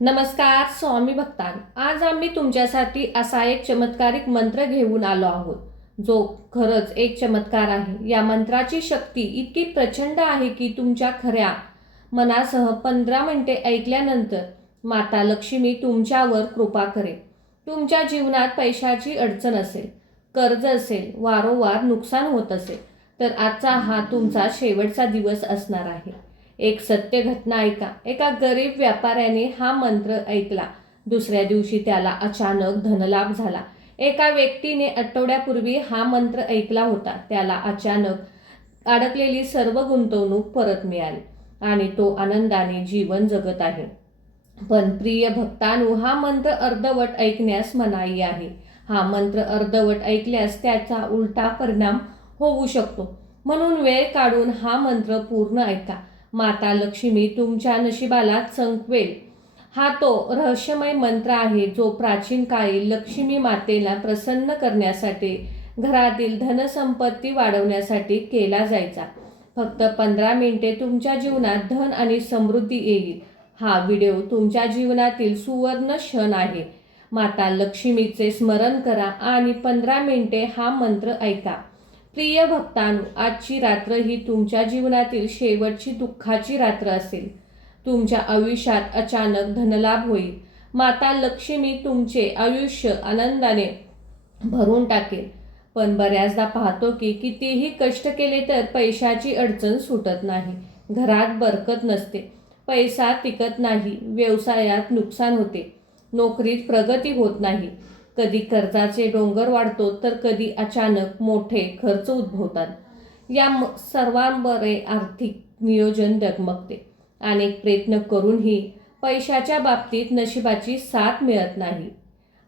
नमस्कार स्वामी भक्तान, आज आम्ही तुमच्यासाठी असा एक चमत्कारिक मंत्र घेऊन आलो आहोत जो खरंच एक चमत्कार आहे। या मंत्राची शक्ती इतकी प्रचंड आहे की तुमच्या खऱ्या मनासह 15 मिनिटे ऐकल्यानंतर माता लक्ष्मी तुमच्यावर कृपा करेल। तुमच्या जीवनात पैशाची अडचण असेल, कर्ज असेल, वारंवार नुकसान होत असेल तर आजचा हा तुमचा शेवटचा दिवस असणार आहे। एक सत्य घटना ऐका। एका गरीब व्यापाऱ्याने हा मंत्र ऐकला। दुसऱ्या दिवशी त्याला अचानक धनलाभ झाला। एका व्यक्तीने आठवड्यापूर्वी हा मंत्र ऐकला होता, त्याला अचानक अडकलेली सर्व गुंतवणूक परत मिळाली आणि तो आनंदाने जीवन जगत आहे। पण प्रिय भक्तांनो, हा मंत्र अर्धवट ऐकण्यास मनाई आहे। हा मंत्र अर्धवट ऐकल्यास त्याचा उलटा परिणाम होऊ शकतो, म्हणून वेळ काढून हा मंत्र पूर्ण ऐका। माता लक्ष्मी तुमच्या नशिबाला चमकवेल हा तो रहस्यमय मंत्र आहे जो प्राचीन काळी लक्ष्मी मातेला प्रसन्न करण्यासाठी, घरातील धनसंपत्ती वाढवण्यासाठी केला जायचा। फक्त 15 मिनिटे तुमच्या जीवनात धन आणि समृद्धी येईल। हा व्हिडिओ तुमच्या जीवनातील सुवर्ण क्षण आहे। माता लक्ष्मीचे स्मरण करा आणि 15 मिनिटे हा मंत्र ऐका। प्रिय भक्तांनो, आजची रात्र ही तुमच्या जीवनातील शेवटची दुःखाची रात्र असेल। तुमच्या आयुष्यात अचानक धनलाभ होईल। माता लक्ष्मी तुमचे आयुष्य आनंदाने भरून टाकेल। पण बऱ्याचदा पाहतो की कितीही कष्ट केले तर पैशाची अडचण सुटत नाही। घरात बरकत नसते, पैसा टिकत नाही, व्यवसायात नुकसान होते, नोकरीत प्रगती होत नाही। कधी कर्जाचे डोंगर वाढतो तर कधी अचानक मोठे खर्च उद्भवतात। या सर्वांबरे आर्थिक नियोजन डगमगते। अनेक प्रयत्न करूनही पैशाच्या बाबतीत नशिबाची साथ मिळत नाही।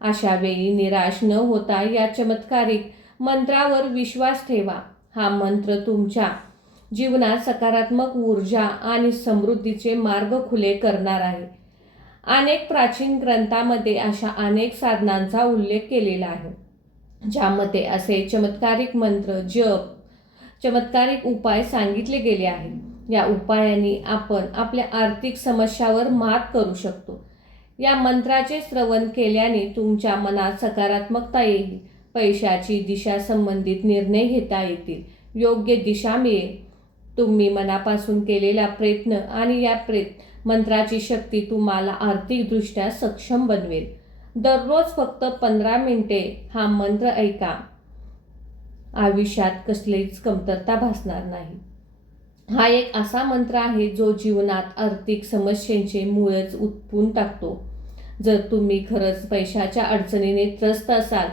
अशा वेळी निराश न होता या चमत्कारिक मंत्रावर विश्वास ठेवा। हा मंत्र तुमच्या जीवनात सकारात्मक ऊर्जा आणि समृद्धीचे मार्ग खुले करणार आहे। अनेक प्राचीन ग्रंथांमध्ये अशा अनेक साधनांचा उल्लेख केलेला आहे, ज्यामध्ये असे चमत्कारिक मंत्र, जप, चमत्कारिक उपाय सांगितले गेले आहेत। या उपायांनी आपण आपल्या आर्थिक समस्यावर मात करू शकतो। या मंत्राचे श्रवण केल्याने तुमच्या मनात सकारात्मकता येईल, पैशाची दिशा संबंधित निर्णय घेता येतील, योग्य दिशा मिळेल। तुम्ही मनापासून केलेला प्रयत्न आणि या मंत्राची शक्ती तुम्हाला आर्थिकदृष्ट्या सक्षम बनवेल। दररोज फक्त 15 मिनिटे हा मंत्र ऐका, आयुष्यात कसलीच कमतरता भासणार नाही। हा एक असा मंत्र आहे जो जीवनात आर्थिक समस्यांचे मूळच उचलून टाकतो। जर तुम्ही खरंच पैशाच्या अडचणीने त्रस्त असाल,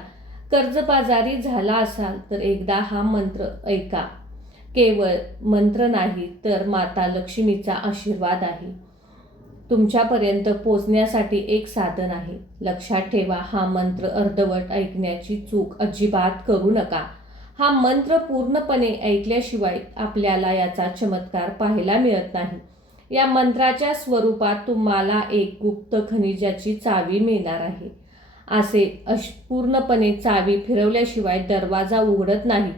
कर्जबाजारी झाला असाल तर एकदा हा मंत्र ऐका। केवळ मंत्र नाही तर माता लक्ष्मीचा आशीर्वाद आहे तुमच्यापर्यंत पोहोचण्यासाठी एक साधन आहे। लक्षात ठेवा, हा मंत्र अर्धवट ऐकण्याची चूक अजिबात करू नका। हा मंत्र पूर्णपणे ऐकल्याशिवाय आपल्याला याचा चमत्कार पाहायला मिळत नाही। या मंत्राच्या स्वरूपात तुम्हाला एक गुप्त खनिजाची चावी मिळणार आहे। असे पूर्णपणे चावी फिरवल्याशिवाय दरवाजा उघडत नाही।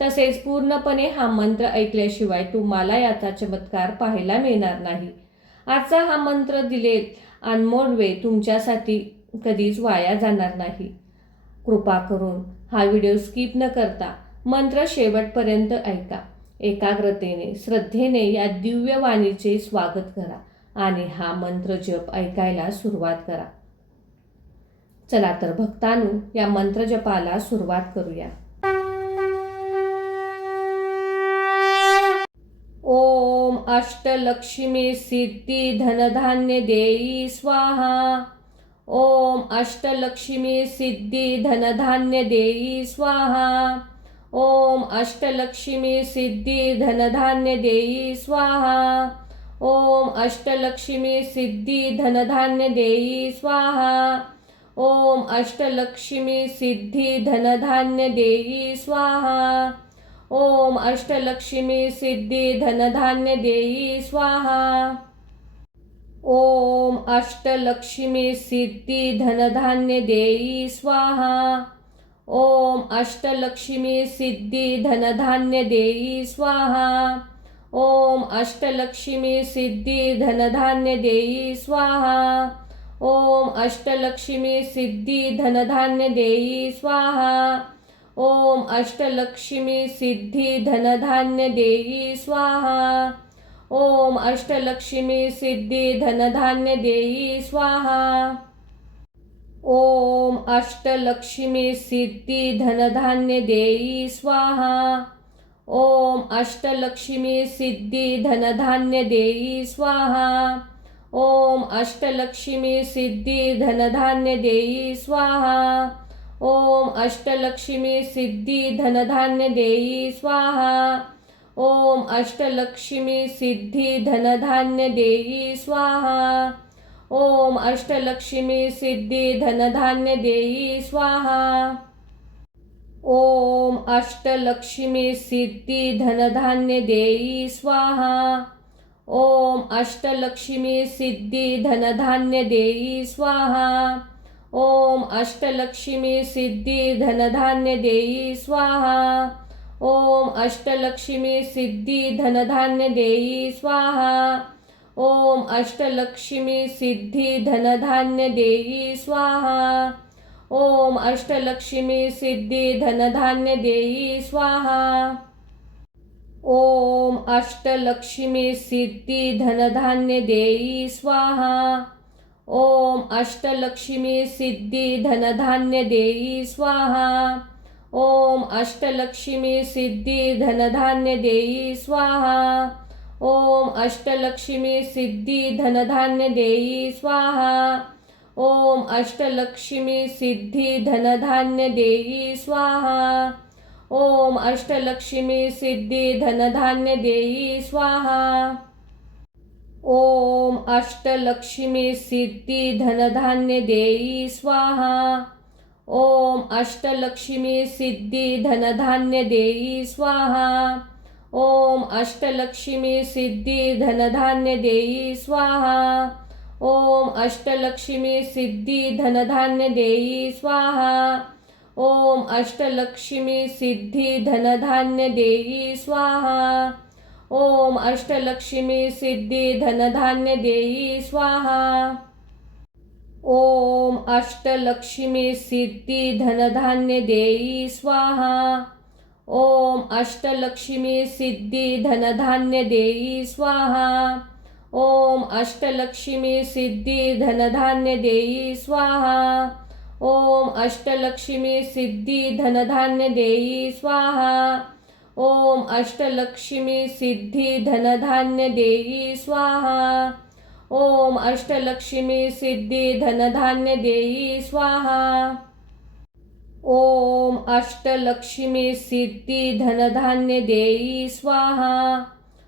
तसेच पूर्णपणे हा मंत्र ऐकल्याशिवाय तुम्हाला याचा चमत्कार पाहायला मिळणार नाही। आजचा हा मंत्र दिलेला अनमोल वेळ तुमच्यासाठी कधीच वाया जाणार नाही। कृपा करून हा व्हिडिओ स्किप न करता मंत्र शेवटपर्यंत ऐका। एकाग्रतेने, श्रद्धेने या दिव्य वाणीचे स्वागत करा आणि हा मंत्र जप ऐकायला सुरुवात करा। चला तर भक्तांनो, या मंत्र जपाला सुरुवात करूया। ओम अष्टलक्ष्मी सिद्धी धनधान्य देई स्वाहा। ओम अष्टलक्ष्मी सिद्धी धनधान्य देई स्वाहा। ओम अष्टलक्ष्मी सिद्धी धनधान्य देई स्वाहा। ओम अष्टलक्ष्मी सिद्धी धनधान्य देई स्वाहा। ओम अष्टलक्ष्मी सिद्धी धनधान्य देई स्वाहा। ओम अष्टलक्ष्मी सिद्धी धनधान्य देई स्वाहा। ओम अष्टलक्ष्मी सिद्धी धनधान्य देई स्वाहा। ओम अष्टलक्ष्मी सिद्धी धनधान्य देई स्वाहा। ओम अष्टलक्ष्मी सिद्धी धनधान्य देई स्वाहा। ओम अष्टलक्ष्मी सिद्धी धनधान्य देई स्वाहा। ओम अष्टलक्ष्मी सिद्धी धनधान्य देई स्वाहा। ओम अष्टलक्ष्मी सिद्धी धनधान्य देई स्वाहा। ओम अष्टलक्ष्मी सिद्धी धनधान्य देई स्वाहा। ओम अष्टलक्ष्मी सिद्धी धनधान्य देई स्वाहा। ओम अष्टलक्ष्मी सिद्धी धनधान्य देई स्वाहा। ओम अष्टलक्ष्मी सिद्धी धनधान्य देई स्वाहा। ओम अष्टलक्ष्मी सिद्धी धनधान्य देई स्वाहा। ओम अष्टलक्ष्मी सिद्धी धनधान्य देई स्वाहा। ओम अष्टलक्ष्मी सिद्धी धनधान्य देई स्वाहा। ओम अष्टलक्ष्मी सिद्धी धनधान्य देई स्वाहा। ओम अष्टलक्ष्मी सिद्धी धनधान्य देई स्वाहा। ओम अष्टलक्ष्मी सिद्धी धनधान्य देई स्वाहा। ओम अष्टलक्ष्मी सिद्धी धनधान्य देई स्वाहा। ओम अष्टलक्ष्मी सिद्धी धनधान्य देई स्वाहा। ओम अष्टलक्ष्मी सिद्धी धनधान्य देई स्वाहा। ओम अष्टलक्ष्मी सिद्धी धनधान्य देई स्वाहा। ओम अष्टलक्ष्मी सिद्धी धनधान्य देई स्वाहा। ओम अष्टलक्ष्मी सिद्धी धनधान्य देई स्वाहा। ओम अष्टलक्ष्मी सिद्धी धनधान्य देई स्वाहा। ओम अष्टलक्ष्मी सिद्धी धनधान्य देई स्वाहा। ओम अष्टलक्ष्मी सिद्धी धनधान्य देई स्वाहा। ओम अष्टलक्ष्मी सिद्धी धनधान्य देई स्वाहा। ओम अष्टलक्ष्मी सिद्धी धनधान्य देई स्वाहा। ओम अष्टलक्ष्मी सिद्धी धनधान्य देई स्वाहा। ओम अष्टलक्ष्मी सिद्धी धनधान्य देई स्वाहा। ओम अष्टलक्ष्मी सिद्धी धनधान्य देई स्वाहा। ओम अष्टलक्ष्मी सिद्धी धनधान्य देई स्वाहा। ओम अष्टलक्ष्मी सिद्धी धनधान्य देई स्वाहा। ओम अष्टलक्ष्मी सिद्धी धनधान्य देई स्वाहा। ओम अष्टलक्ष्मी सिद्धी धनधान्य देई स्वाहा। ओम अष्टलक्ष्मी सिद्धी धनधान्य देई स्वाहा। ओम अष्टलक्ष्मी सिद्धी धनधान्य देई स्वाहा। ओम अष्टलक्ष्मी सिद्धी धनधान्य देई स्वाहा। ओम अष्टलक्ष्मी सिद्धी धनधान्य देई स्वाहा।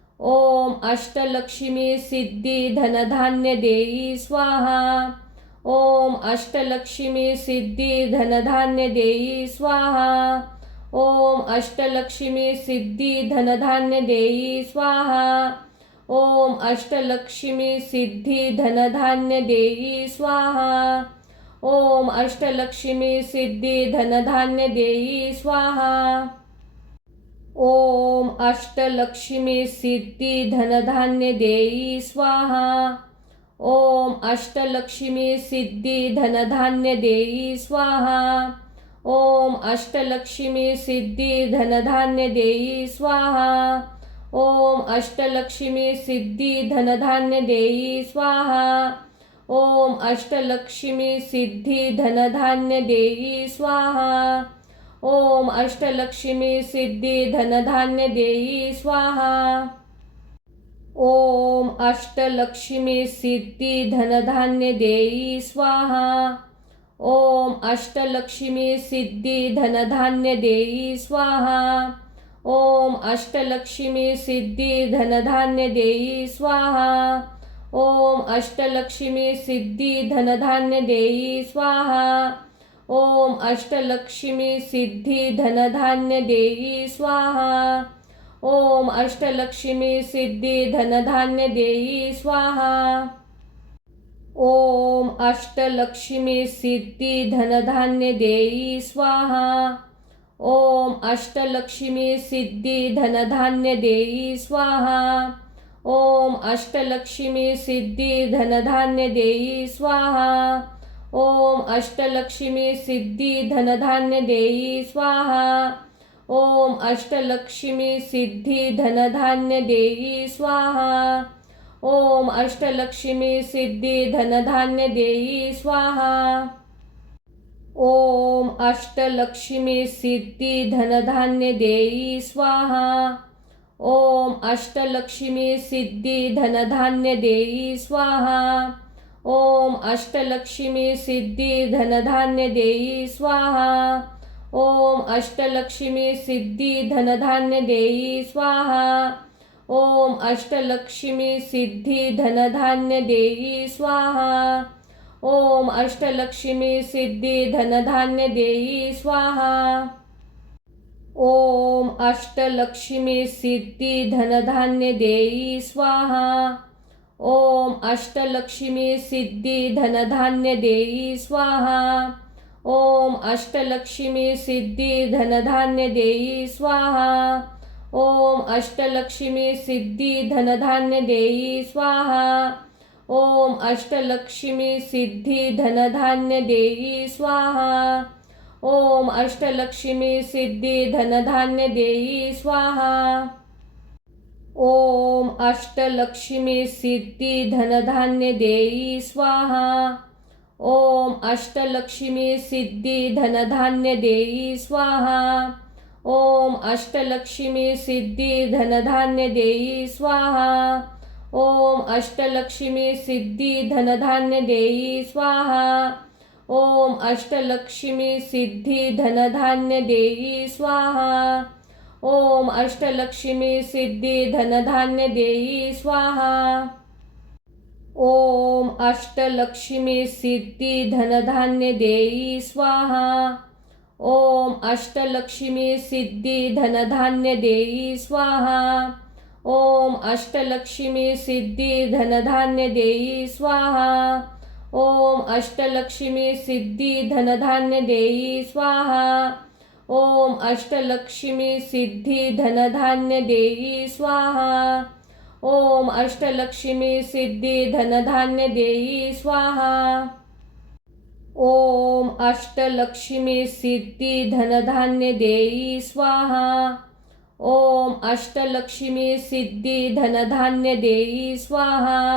ओम अष्टलक्ष्मी सिद्धी धनधान्य देई स्वाहा। ओम अष्टलक्ष्मी सिद्धी धनधान्य देई स्वाहा। ओम अष्टलक्ष्मी सिद्धी धनधान्य देई स्वाहा। ओम अष्टलक्ष्मी सिद्धी धनधान्य देई स्वाहा। ओम अष्टलक्ष्मी सिद्धी धनधान्य देई स्वाहा। ओम अष्टलक्ष्मी सिद्धी धनधान्य देई स्वाहा। ओम अष्टलक्ष्मी सिद्धी धनधान्य देई स्वाहा। ओम अष्टलक्ष्मी सिद्धी धनधान्य देई स्वाहा। ओम अष्टलक्ष्मी सिद्धी धनधान्य देई स्वाहा। ओम अष्टलक्ष्मी सिद्धी धनधान्य देई स्वाहा। ओम अष्टलक्ष्मी सिद्धी धनधान्य देई स्वाहा। ओम अष्टलक्ष्मी सिद्धी धनधान्य देई स्वाहा। ओम अष्टलक्ष्मी सिद्धी धनधान्य देई स्वाहा। ओम अष्टलक्ष्मी सिद्धी धनधान्य देई स्वाहा। ओम अष्टलक्ष्मी सिद्धी धनधान्य देई स्वाहा। ओम अष्टलक्ष्मी सिद्धी धनधान्य देई स्वाहा। ओम अष्टलक्ष्मी सिद्धी धनधान्य देई स्वाहा। ओम अष्टलक्ष्मी सिद्धी धनधान्य देई स्वाहा। ओम अष्टलक्ष्मी सिद्धी धनधान्य देई स्वाहा। ओम अष्टलक्ष्मी सिद्धी धनधान्य देई स्वाहा। ओम अष्टलक्ष्मी सिद्धी धनधान्य देई स्वाहा। ओम अष्टलक्ष्मी सिद्धी धनधान्य देई स्वाहा। ओम अष्टलक्ष्मी सिद्धी धनधान्य देई स्वाहा। ओम अष्टलक्ष्मी सिद्धी धनधान्य देई स्वाहा। ओम अष्टलक्ष्मी सिद्धी धनधान्य देई स्वाहा। ओम अष्टलक्ष्मी सिद्धी धनधान्य देई स्वाहा। ओम अष्टलक्ष्मी सिद्धी धनधान्य देई स्वाहा। ओम अष्टलक्ष्मी सिद्धी धनधान्य देई स्वाहा। ओम अष्टलक्ष्मी सिद्धी धनधान्य देई स्वाहा। ओम अष्टलक्ष्मी सिद्धी धनधान्य देई स्वाहा। ओम अष्टलक्ष्मी सिद्धी धनधान्य देई स्वाहा। ओम अष्टलक्ष्मी सिद्धी धनधान्य देई स्वाहा। ओम अष्टलक्ष्मी सिद्धी धनधान्य देई स्वाहा। ओम अष्टलक्ष्मी सिद्धी धनधान्य देई स्वाहा। ओम अष्टलक्ष्मी सिद्धी धनधान्य देई स्वाहा। ओम अष्टलक्ष्मी सिद्धी धनधान्य देई स्वाहा। ओम अष्टलक्ष्मी सिद्धी धनधान्य देई स्वाहा। ओम अष्टलक्ष्मी सिद्धी धनधान्य देई स्वाहा। ओम अष्टलक्ष्मी सिद्धी धनधान्य देई स्वाहा। ओम अष्टलक्ष्मी सिद्धी धनधान्य देई स्वाहा। ओम अष्टलक्ष्मी सिद्धी धनधान्य देई स्वाहा। ओम अष्टलक्ष्मी सिद्धी धनधान्य देई स्वाहा। ओम अष्टलक्ष्मी सिद्धी धनधान्य देई स्वाहा। ओम अष्टलक्ष्मी सिद्धी धनधान्य देई स्वाहा। ओम अष्टलक्ष्मी सिद्धी धनधान्य देई स्वाहा। ओम अष्टलक्ष्मी सिद्धी धनधान्य देई स्वाहा। ओम अष्टलक्ष्मी सिद्धी धनधान्य देई स्वाहा। ओम अष्टलक्ष्मी सिद्धी धनधान्य देई स्वाहा। ओम अष्टलक्ष्मी सिद्धी धनधान्य देई स्वाहा।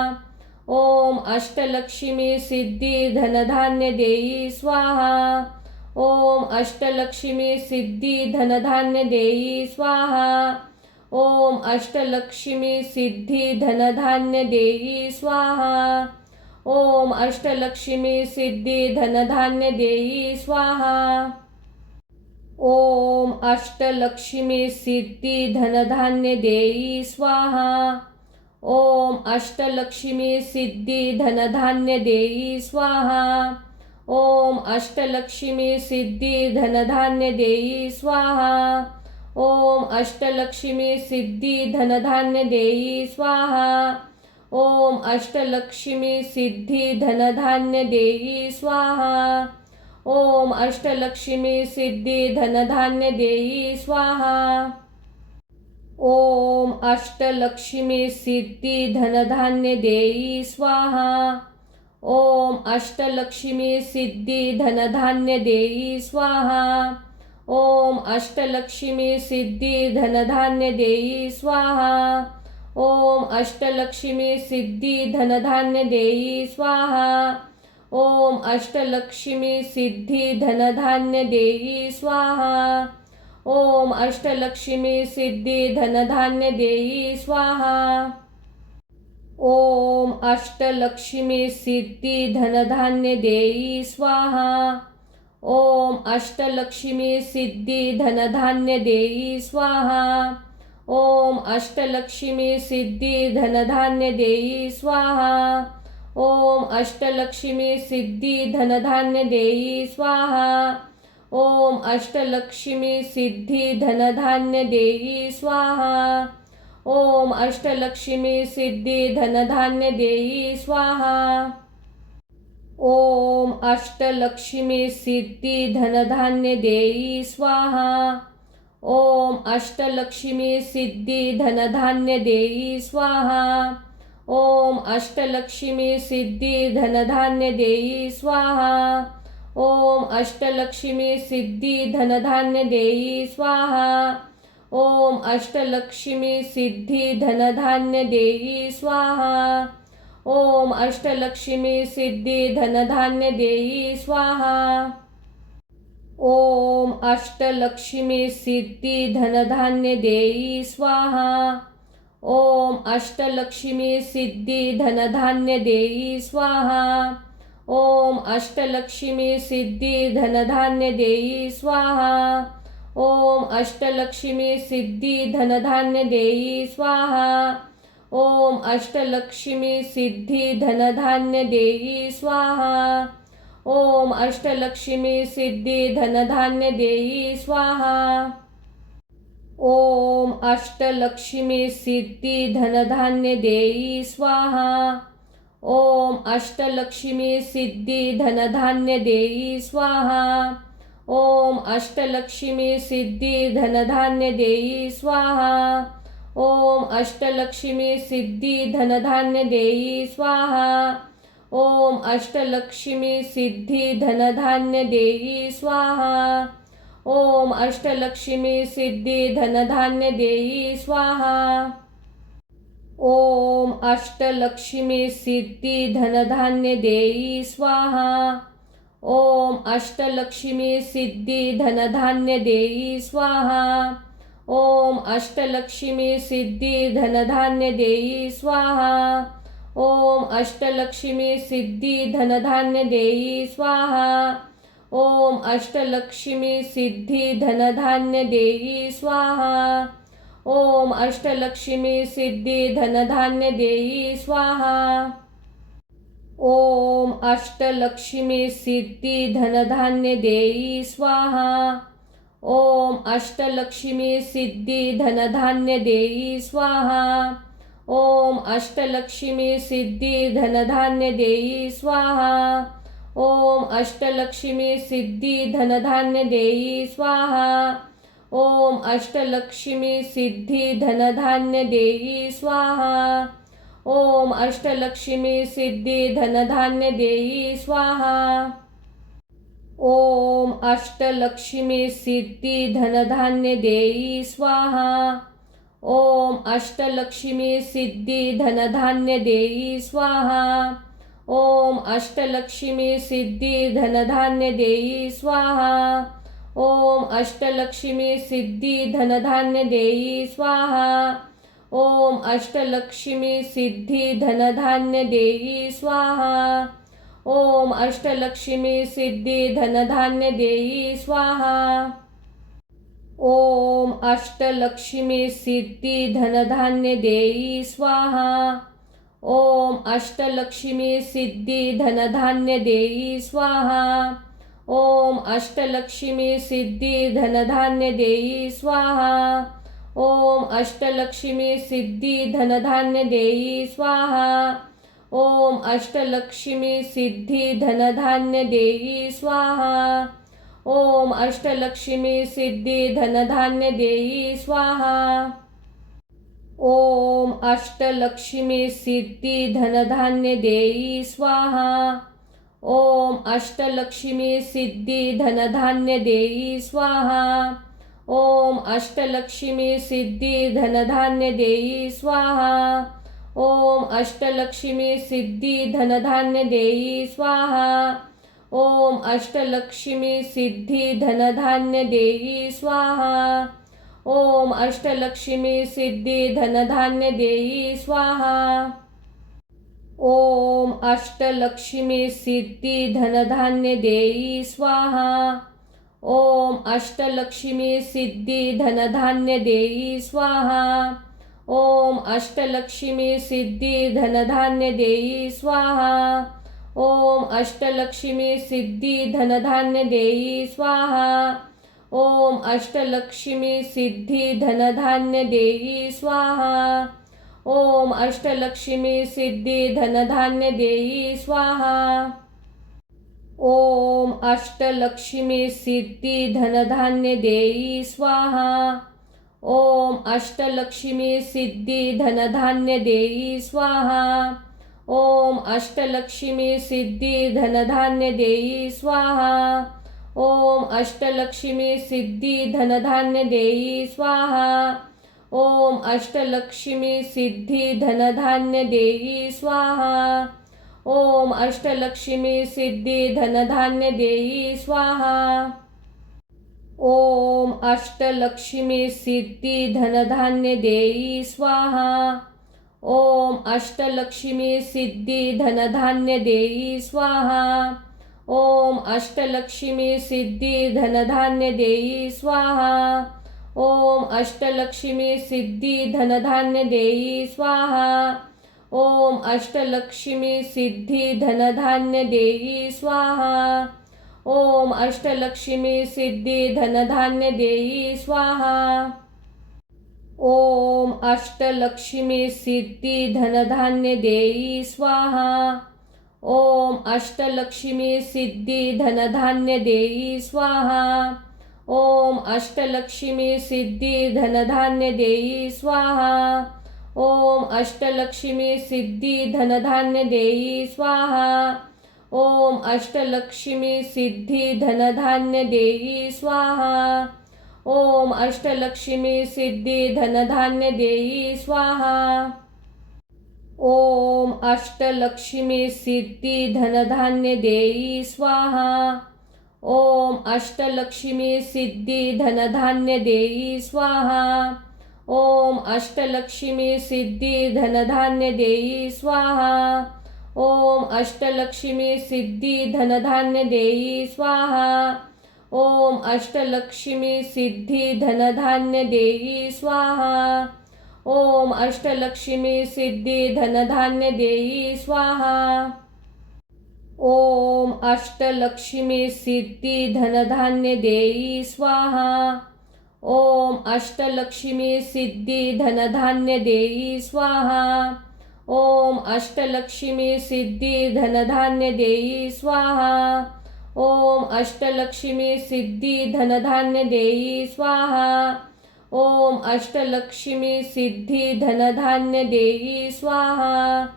ओम अष्टलक्ष्मी सिद्धी धनधान्य देई स्वाहा। ओम अष्टलक्ष्मी सिद्धी धनधान्य देई स्वाहा। ओम अष्टलक्ष्मी सिद्धी धनधान्य देई स्वाहा। ओम अष्टलक्ष्मी सिद्धी धनधान्य देई स्वाहा। ओम अष्टलक्ष्मी सिद्धी धनधान्य देई स्वाहा। ओम अष्टलक्ष्मी सिद्धी धनधान्य देई स्वाहा। ओम अष्टलक्ष्मी सिद्धी धनधान्य देई स्वाहा। ओम अष्टलक्ष्मी सिद्धी धनधान्य देई स्वाहा। ओम अष्टलक्ष्मी सिद्धी धनधान्य देई स्वाहा। ओम अष्टलक्ष्मी सिद्धी धनधान्य देई स्वाहा। ओम अष्टलक्ष्मी सिद्धी धनधान्य देई स्वाहा। ओम अष्टलक्ष्मी सिद्धी धनधान्य देई स्वाहा। ओम अष्टलक्ष्मी सिद्धी धनधान्य देई स्वाहा। ओम अष्टलक्ष्मी सिद्धी धनधान्य देई स्वाहा। ओम अष्टलक्ष्मी सिद्धी धनधान्य देई स्वाहा। ओम अष्टलक्ष्मी सिद्धी धनधान्य देई स्वाहा। ओम अष्टलक्ष्मी सिद्धी धनधान्य देई स्वाहा। ओम अष्टलक्ष्मी सिद्धी धनधान्य देई स्वाहा। ओम अष्टलक्ष्मी सिद्धी धनधान्य देई स्वाहा। ओम अष्टलक्ष्मी सिद्धी धनधान्य देई स्वाहा। ओम अष्टलक्ष्मी सिद्धी धनधान्य देई स्वाहा। ओम अष्टलक्ष्मी सिद्धी धनधान्य देई स्वाहा। ओम अष्टलक्ष्मी सिद्धी धनधान्य देई स्वाहा. ओम अष्टलक्ष्मी सिद्धी धनधान्य देई स्वाहा. ओम अष्टलक्ष्मी सिद्धी धनधान्य देई स्वाहा. ओम अष्टलक्ष्मी सिद्धी धनधान्य देई स्वाहा. ओम अष्टलक्ष्मी सिद्धी धनधान्य देई स्वाहा. ओम अष्टलक्ष्मी सिद्धी धनधान्य देई स्वाहा. ओम अष्टलक्ष्मी सिद्धी धनधान्य देई स्वाहा. ओम अष्टलक्ष्मी सिद्धी धनधान्य देई स्वाहा. ओम अष्टलक्ष्मी सिद्धी धनधान्य देई स्वाहा. ओम अष्टलक्ष्मी सिद्धी धनधान्य देई स्वाहा. ओम अष्टलक्ष्मी सिद्धी धनधान्य देई स्वाहा. ओम अष्टलक्ष्मी सिद्धी धनधान्य देई स्वाहा. ओम अष्टलक्ष्मी सिद्धी धनधान्य देई स्वाहा. ओम अष्टलक्ष्मी सिद्धी धनधान्य देई स्वाहा. ओम अष्टलक्ष्मी सिद्धी धनधान्य देई स्वाहा. ओम अष्टलक्ष्मी सिद्धी धनधान्य देई स्वाहा. ओम अष्टलक्ष्मी सिद्धी धनधान्य देई स्वाहा. ओम अष्टलक्ष्मी सिद्धी धनधान्य देई स्वाहा. ओम अष्टलक्ष्मी सिद्धी धनधान्य देई स्वाहा. ओम अष्टलक्ष्मी सिद्धी धनधान्य देई स्वाहा. ओम अष्टलक्ष्मी सिद्धी धनधान्य देई स्वाहा. ओम अष्टलक्ष्मी सिद्धी धनधान्य देई स्वाहा. ओम अष्टलक्ष्मी सिद्धी धनधान्य देई स्वाहा. ओम अष्टलक्ष्मी सिद्धी धनधान्य देई स्वाहा. ओम अष्टलक्ष्मी सिद्धी धनधान्य देई स्वाहा. ओम अष्टलक्ष्मी सिद्धी धनधान्य देई स्वाहा. ओम अष्टलक्ष्मी सिद्धी धनधान्य देई स्वाहा. ओम अष्टलक्ष्मी सिद्धी धनधान्य देई स्वाहा. ओम अष्टलक्ष्मी सिद्धी धनधान्य देई स्वाहा. ओम अष्टलक्ष्मी सिद्धी धनधान्य देई स्वाहा. ओम अष्टलक्ष्मी सिद्धी धनधान्य देई स्वाहा. ओम अष्टलक्ष्मी सिद्धी धनधान्य देई स्वाहा. ओम अष्टलक्ष्मी सिद्धी धनधान्य देई स्वाहा. ओम अष्टलक्ष्मी सिद्धी धनधान्य देई स्वाहा. ओम अष्टलक्ष्मी सिद्धी धनधान्य देई स्वाहा. ओम अष्टलक्ष्मी सिद्धी धनधान्य देई स्वाहा. ओम अष्टलक्ष्मी सिद्धी धनधान्य देई स्वाहा. ओम अष्टलक्ष्मी सिद्धी धनधान्य देई स्वाहा. ओम अष्टलक्ष्मी सिद्धी धनधान्य देई स्वाहा. ओम अष्टलक्ष्मी सिद्धी धनधान्य देई स्वाहा. ओम अष्टलक्ष्मी सिद्धी धनधान्य देई स्वाहा. ओम अष्टलक्ष्मी सिद्धी धनधान्य देई स्वाहा. ओम अष्टलक्ष्मी सिद्धी धनधान्य देई स्वाहा. ओम अष्टलक्ष्मी सिद्धी धनधान्य देई स्वाहा. ओम अष्टलक्ष्मी सिद्धी धनधान्य देई स्वाहा. ओम अष्टलक्ष्मी सिद्धी धनधान्य देई स्वाहा. ओम अष्टलक्ष्मी सिद्धी धनधान्य देई स्वाहा. ओम अष्टलक्ष्मी सिद्धी धनधान्य देई स्वाहा. ओम अष्टलक्ष्मी सिद्धी धनधान्य देई स्वाहा. ओम अष्टलक्ष्मी सिद्धी धनधान्य देई स्वाहा. ओम अष्टलक्ष्मी सिद्धी धनधान्य देई स्वाहा. ओम अष्टलक्ष्मी सिद्धी धनधान्य देई स्वाहा. ओम अष्टलक्ष्मी सिद्धी धनधान्य देई स्वाहा. ओम अष्टलक्ष्मी सिद्धी धनधान्य देई स्वाहा। ओम अष्टलक्ष्मी सिद्धी धनधान्य देई स्वाहा। ओम अष्टलक्ष्मी सिद्धी धनधान्य देई स्वाहा। ओम अष्टलक्ष्मी सिद्धी धनधान्य देई स्वाहा। ओम अष्टलक्ष्मी सिद्धी धनधान्य देई स्वाहा। ओम अष्टलक्ष्मी सिद्धी धनधान्य देई स्वाहा। ओम अष्टलक्ष्मी सिद्धी धनधान्य देई स्वाहा। ओम अष्टलक्ष्मी सिद्धी धनधान्य देई स्वाहा। ओम अष्टलक्ष्मी सिद्धी धनधान्य देई स्वाहा। ओम अष्टलक्ष्मी सिद्धी धनधान्य देई स्वाहा। ओम अष्टलक्ष्मी सिद्धी धनधान्य देई स्वाहा। ओम अष्टलक्ष्मी सिद्धी धनधान्य देई स्वाहा। ओम अष्टलक्ष्मी सिद्धी धनधान्य देई स्वाहा। ओम अष्टलक्ष्मी सिद्धी धनधान्य देई स्वाहा। ओम अष्टलक्ष्मी सिद्धी धनधान्य देई स्वाहा। ओम अष्टलक्ष्मी सिद्धी धनधान्य देई स्वाहा। ओम अष्टलक्ष्मी सिद्धी धनधान्य देई स्वाहा। ओम अष्टलक्ष्मी सिद्धी धनधान्य देई स्वाहा। ओम अष्टलक्ष्मी सिद्धी धनधान्य देई स्वाहा। ओम अष्टलक्ष्मी सिद्धी धनधान्य देई स्वाहा। ओम अष्टलक्ष्मी सिद्धी धनधान्य देई स्वाहा। ओम अष्टलक्ष्मी सिद्धी धनधान्य देई स्वाहा। ओम अष्टलक्ष्मी सिद्धी धनधान्य देई स्वाहा। ओम अष्टलक्ष्मी सिद्धी धनधान्य देई स्वाहा। ओम अष्टलक्ष्मी सिद्धी धनधान्य देई स्वाहा। ओम अष्टलक्ष्मी सिद्धी धनधान्य देई स्वाहा। ओम अष्टलक्ष्मी सिद्धी धनधान्य देई स्वाहा। ओम अष्टलक्ष्मी सिद्धी धनधान्य देई स्वाहा। ओम अष्टलक्ष्मी सिद्धी धनधान्य देई स्वाहा। ओम अष्टलक्ष्मी सिद्धी धनधान्य देई स्वाहा।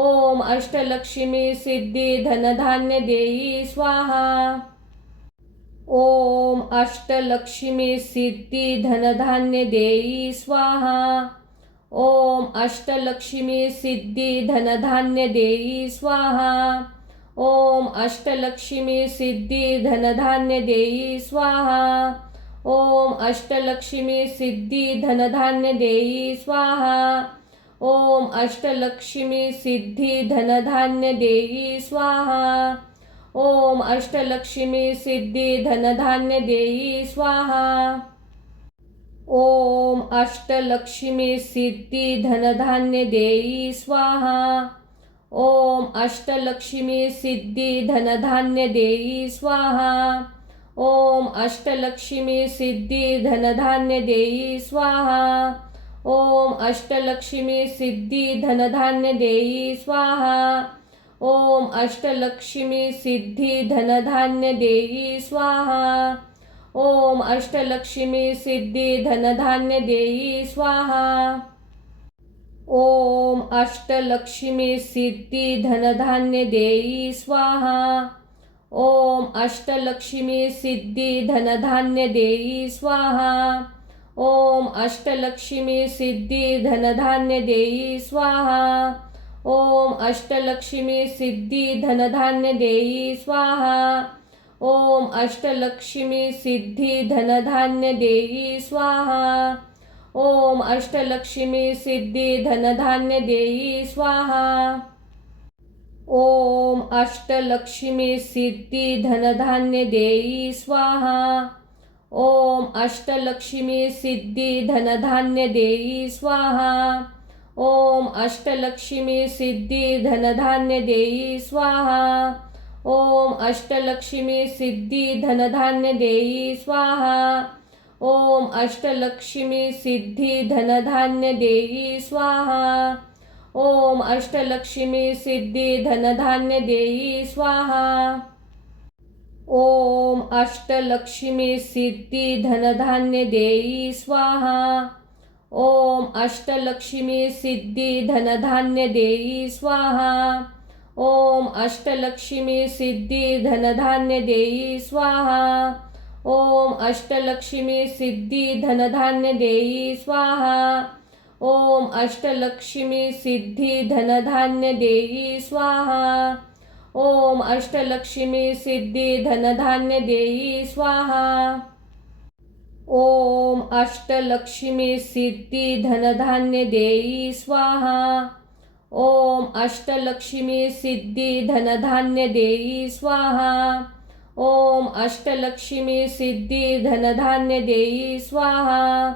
ओम अष्टलक्ष्मी सिद्धी धनधान्य देई स्वाहा। ओम अष्टलक्ष्मी सिद्धी धनधान्य देई स्वाहा। ओम अष्टलक्ष्मी सिद्धी धनधान्य देई स्वाहा। ओम अष्टलक्ष्मी सिद्धी धनधान्य देई स्वाहा। ओम अष्टलक्ष्मी सिद्धी धनधान्य देई स्वाहा। ओम अष्टलक्ष्मी सिद्धी धनधान्य देई स्वाहा। ओम अष्टलक्ष्मी सिद्धी धनधान्य देई स्वाहा। ओम अष्टलक्ष्मी सिद्धी धनधान्य देई स्वाहा। ओम अष्टलक्ष्मी सिद्धी धनधान्य देई स्वाहा। ओम अष्टलक्ष्मी सिद्धी धनधान्य देई स्वाहा। ओम अष्टलक्ष्मी सिद्धी धनधान्य देई स्वाहा। ओम अष्टलक्ष्मी सिद्धी धनधान्य देई स्वाहा। ओम अष्टलक्ष्मी सिद्धी धनधान्य देई स्वाहा। ओम अष्टलक्ष्मी सिद्धी धनधान्य देई स्वाहा। ओम अष्टलक्ष्मी सिद्धी धनधान्य देई स्वाहा। ओम अष्टलक्ष्मी सिद्धी धनधान्य देई स्वाहा। ओम अष्टलक्ष्मी सिद्धी धनधान्य देई स्वाहा। ओम अष्टलक्ष्मी सिद्धी धनधान्य देई स्वाहा। ओम अष्टलक्ष्मी सिद्धी धनधान्य देई स्वाहा। ओम अष्टलक्ष्मी सिद्धी धनधान्य देई स्वाहा। ओम अष्टलक्ष्मी सिद्धी धनधान्य देई स्वाहा। ओम अष्टलक्ष्मी सिद्धी धनधान्य देई स्वाहा। ओम अष्टलक्ष्मी सिद्धी धनधान्य देई स्वाहा। ओम अष्टलक्ष्मी सिद्धी धनधान्य देई स्वाहा। ओम अष्टलक्ष्मी सिद्धी धनधान्य देई स्वाहा। ओम अष्टलक्ष्मी सिद्धी धनधान्य देई स्वाहा। ओम अष्टलक्ष्मी सिद्धी धनधान्य देई स्वाहा। ओम अष्टलक्ष्मी सिद्धी धनधान्य देई स्वाहा। ओम अष्टलक्ष्मी सिद्धी धनधान्य देई स्वाहा। ओम अष्टलक्ष्मी सिद्धी धनधान्य देई स्वाहा। ओम अष्टलक्ष्मी सिद्धी धनधान्य देई स्वाहा। ओम अष्टलक्ष्मी सिद्धी धनधान्य देई स्वाहा। ओम अष्टलक्ष्मी सिद्धी धनधान्य देई स्वाहा।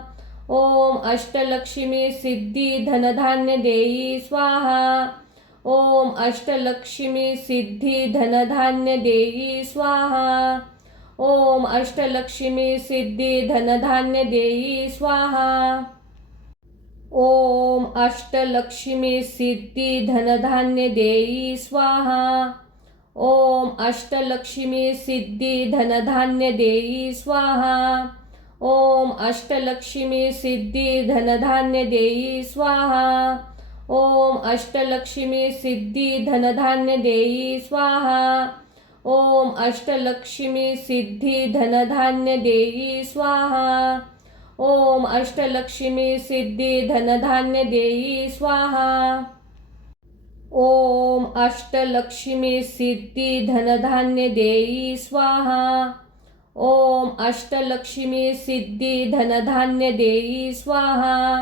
ओम अष्टलक्ष्मी सिद्धी धनधान्य देई स्वाहा। ओम अष्टलक्ष्मी सिद्धी धनधान्य देई स्वाहा। ओम अष्टलक्ष्मी सिद्धी धनधान्य देई स्वाहा। ओम अष्टलक्ष्मी सिद्धी धनधान्य देई स्वाहा। ओम अष्टलक्ष्मी सिद्धी धनधान्य देई स्वाहा। ओम अष्टलक्ष्मी सिद्धी धनधान्य देई स्वाहा। ओम अष्टलक्ष्मी सिद्धी धनधान्य देई स्वाहा। ओम अष्टलक्ष्मी सिद्धी धनधान्य देई स्वाहा। ओम अष्टलक्ष्मी सिद्धी धनधान्य देई स्वाहा। ओम अष्टलक्ष्मी सिद्धी धनधान्य देई स्वाहा। ओम अष्टलक्ष्मी सिद्धी धनधान्य देई स्वाहा। ओम अष्टलक्ष्मी सिद्धी धनधान्य देई स्वाहा।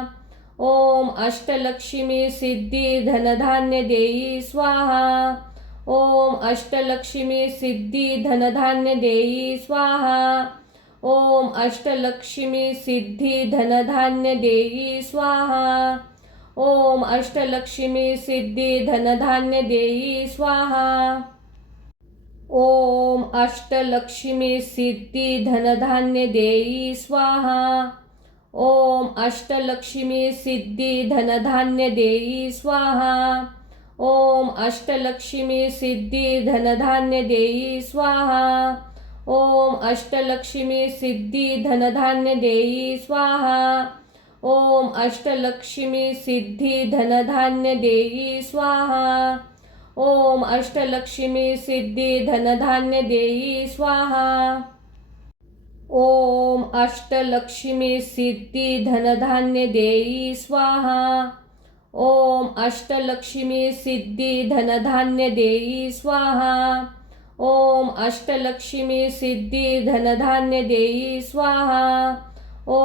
ओम अष्टलक्ष्मी सिद्धी धनधान्य देई स्वाहा। ओम अष्टलक्ष्मी सिद्धी धनधान्य देई स्वाहा। ओम अष्टलक्ष्मी सिद्धी धनधान्य देई स्वाहा। ओम अष्टलक्ष्मी सिद्धी धनधान्य देई स्वाहा। ओम अष्टलक्ष्मी सिद्धी धनधान्य देई स्वाहा। ओम अष्टलक्ष्मी सिद्धी धनधान्य देई स्वाहा। ओम अष्टलक्ष्मी सिद्धी धनधान्य देई स्वाहा। ओम अष्टलक्ष्मी सिद्धी धनधान्य देई स्वाहा। ओम अष्टलक्ष्मी सिद्धी धनधान्य देई स्वाहा। ओम अष्टलक्ष्मी सिद्धी धनधान्य देई स्वाहा। ओम अष्टलक्ष्मी सिद्धी धनधान्य देई स्वाहा। ओम अष्टलक्ष्मी सिद्धी धनधान्य देई स्वाहा। ओम अष्टलक्ष्मी सिद्धी धनधान्य देई स्वाहा।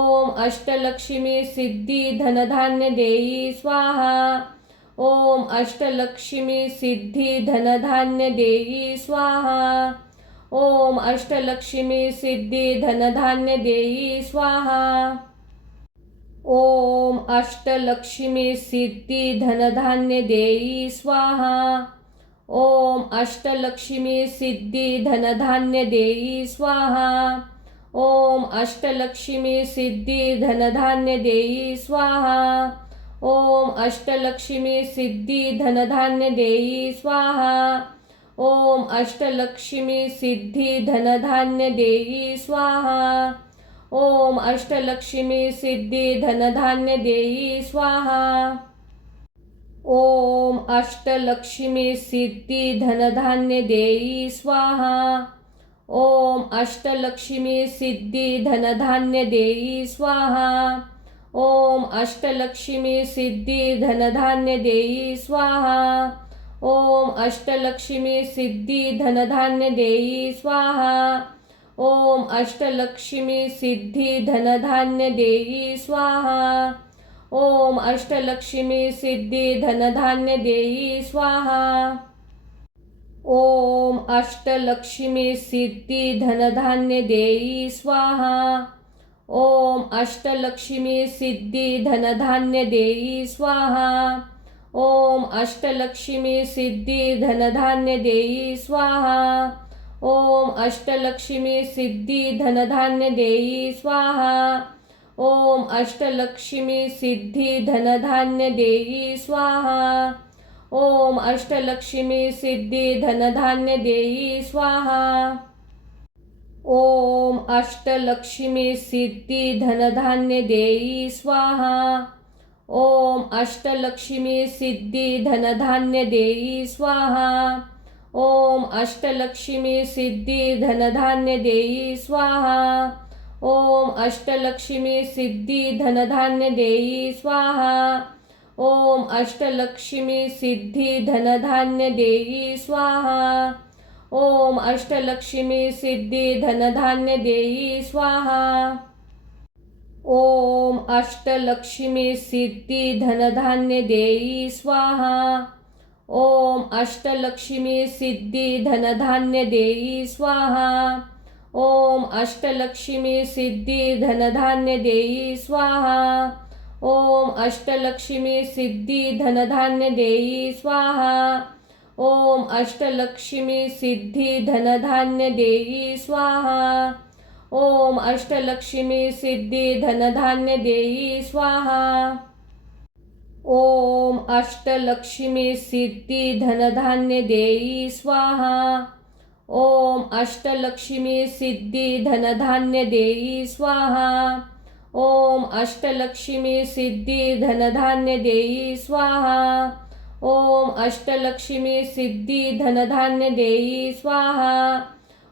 ओम अष्टलक्ष्मी सिद्धी धनधान्य देई स्वाहा। ओम अष्टलक्ष्मी सिद्धी धनधान्य देई स्वाहा। ओम अष्टलक्ष्मी सिद्धी धनधान्य देई स्वाहा। ओम अष्टलक्ष्मी सिद्धी धनधान्य देई स्वाहा। ओम अष्टलक्ष्मी सिद्धी धनधान्य देई स्वाहा। ओम अष्टलक्ष्मी सिद्धी धनधान्य देई स्वाहा। ओम अष्टलक्ष्मी सिद्धी धनधान्य देई स्वाहा। ओम अष्टलक्ष्मी सिद्धी धनधान्य देई स्वाहा। ओम अष्टलक्ष्मी सिद्धी धनधान्य देई स्वाहा। ओम अष्टलक्ष्मी सिद्धी धनधान्य देई स्वाहा। ओम अष्टलक्ष्मी सिद्धी धनधान्य देई स्वाहा। ओम अष्टलक्ष्मी सिद्धी धनधान्य देई स्वाहा। ओम अष्टलक्ष्मी सिद्धी धनधान्य देई स्वाहा। ओम अष्टलक्ष्मी सिद्धी धनधान्य देई स्वाहा। ओम अष्टलक्ष्मी सिद्धी धनधान्य देई स्वाहा। ओम अष्टलक्ष्मी सिद्धी धनधान्य देई स्वाहा। ओम अष्टलक्ष्मी सिद्धी धनधान्य देई स्वाहा। ओम अष्टलक्ष्मी सिद्धी धनधान्य देई स्वाहा। ओम अष्टलक्ष्मी सिद्धी धनधान्य देई स्वाहा। ओम अष्टलक्ष्मी सिद्धी धनधान्य देई स्वाहा। ओम अष्टलक्ष्मी सिद्धी धनधान्य देई स्वाहा। ओम अष्टलक्ष्मी सिद्धी धनधान्य देई स्वाहा। ओम अष्टलक्ष्मी सिद्धी धनधान्य देई स्वाहा। ओम अष्टलक्ष्मी सिद्धी धनधान्य देई स्वाहा। ओम अष्टलक्ष्मी सिद्धी धनधान्य देई स्वाहा। ओम अष्टलक्ष्मी सिद्धी धनधान्य देई स्वाहा। ओम अष्टलक्ष्मी सिद्धी धनधान्य देई स्वाहा। ओम अष्टलक्ष्मी सिद्धी धनधान्य देई स्वाहा। ओम अष्टलक्ष्मी सिद्धी धनधान्य देई स्वाहा। ओम अष्टलक्ष्मी सिद्धी धनधान्य देई स्वाहा। ओम अष्टलक्ष्मी सिद्धी धनधान्य देई स्वाहा। ओम अष्टलक्ष्मी सिद्धी धनधान्य देई स्वाहा। ओम अष्टलक्ष्मी सिद्धी धनधान्य देई स्वाहा। ओम अष्टलक्ष्मी सिद्धी धनधान्य देई स्वाहा। ओम अष्टलक्ष्मी सिद्धी धनधान्य देई स्वाहा। ओम अष्टलक्ष्मी सिद्धी धनधान्य देई स्वाहा।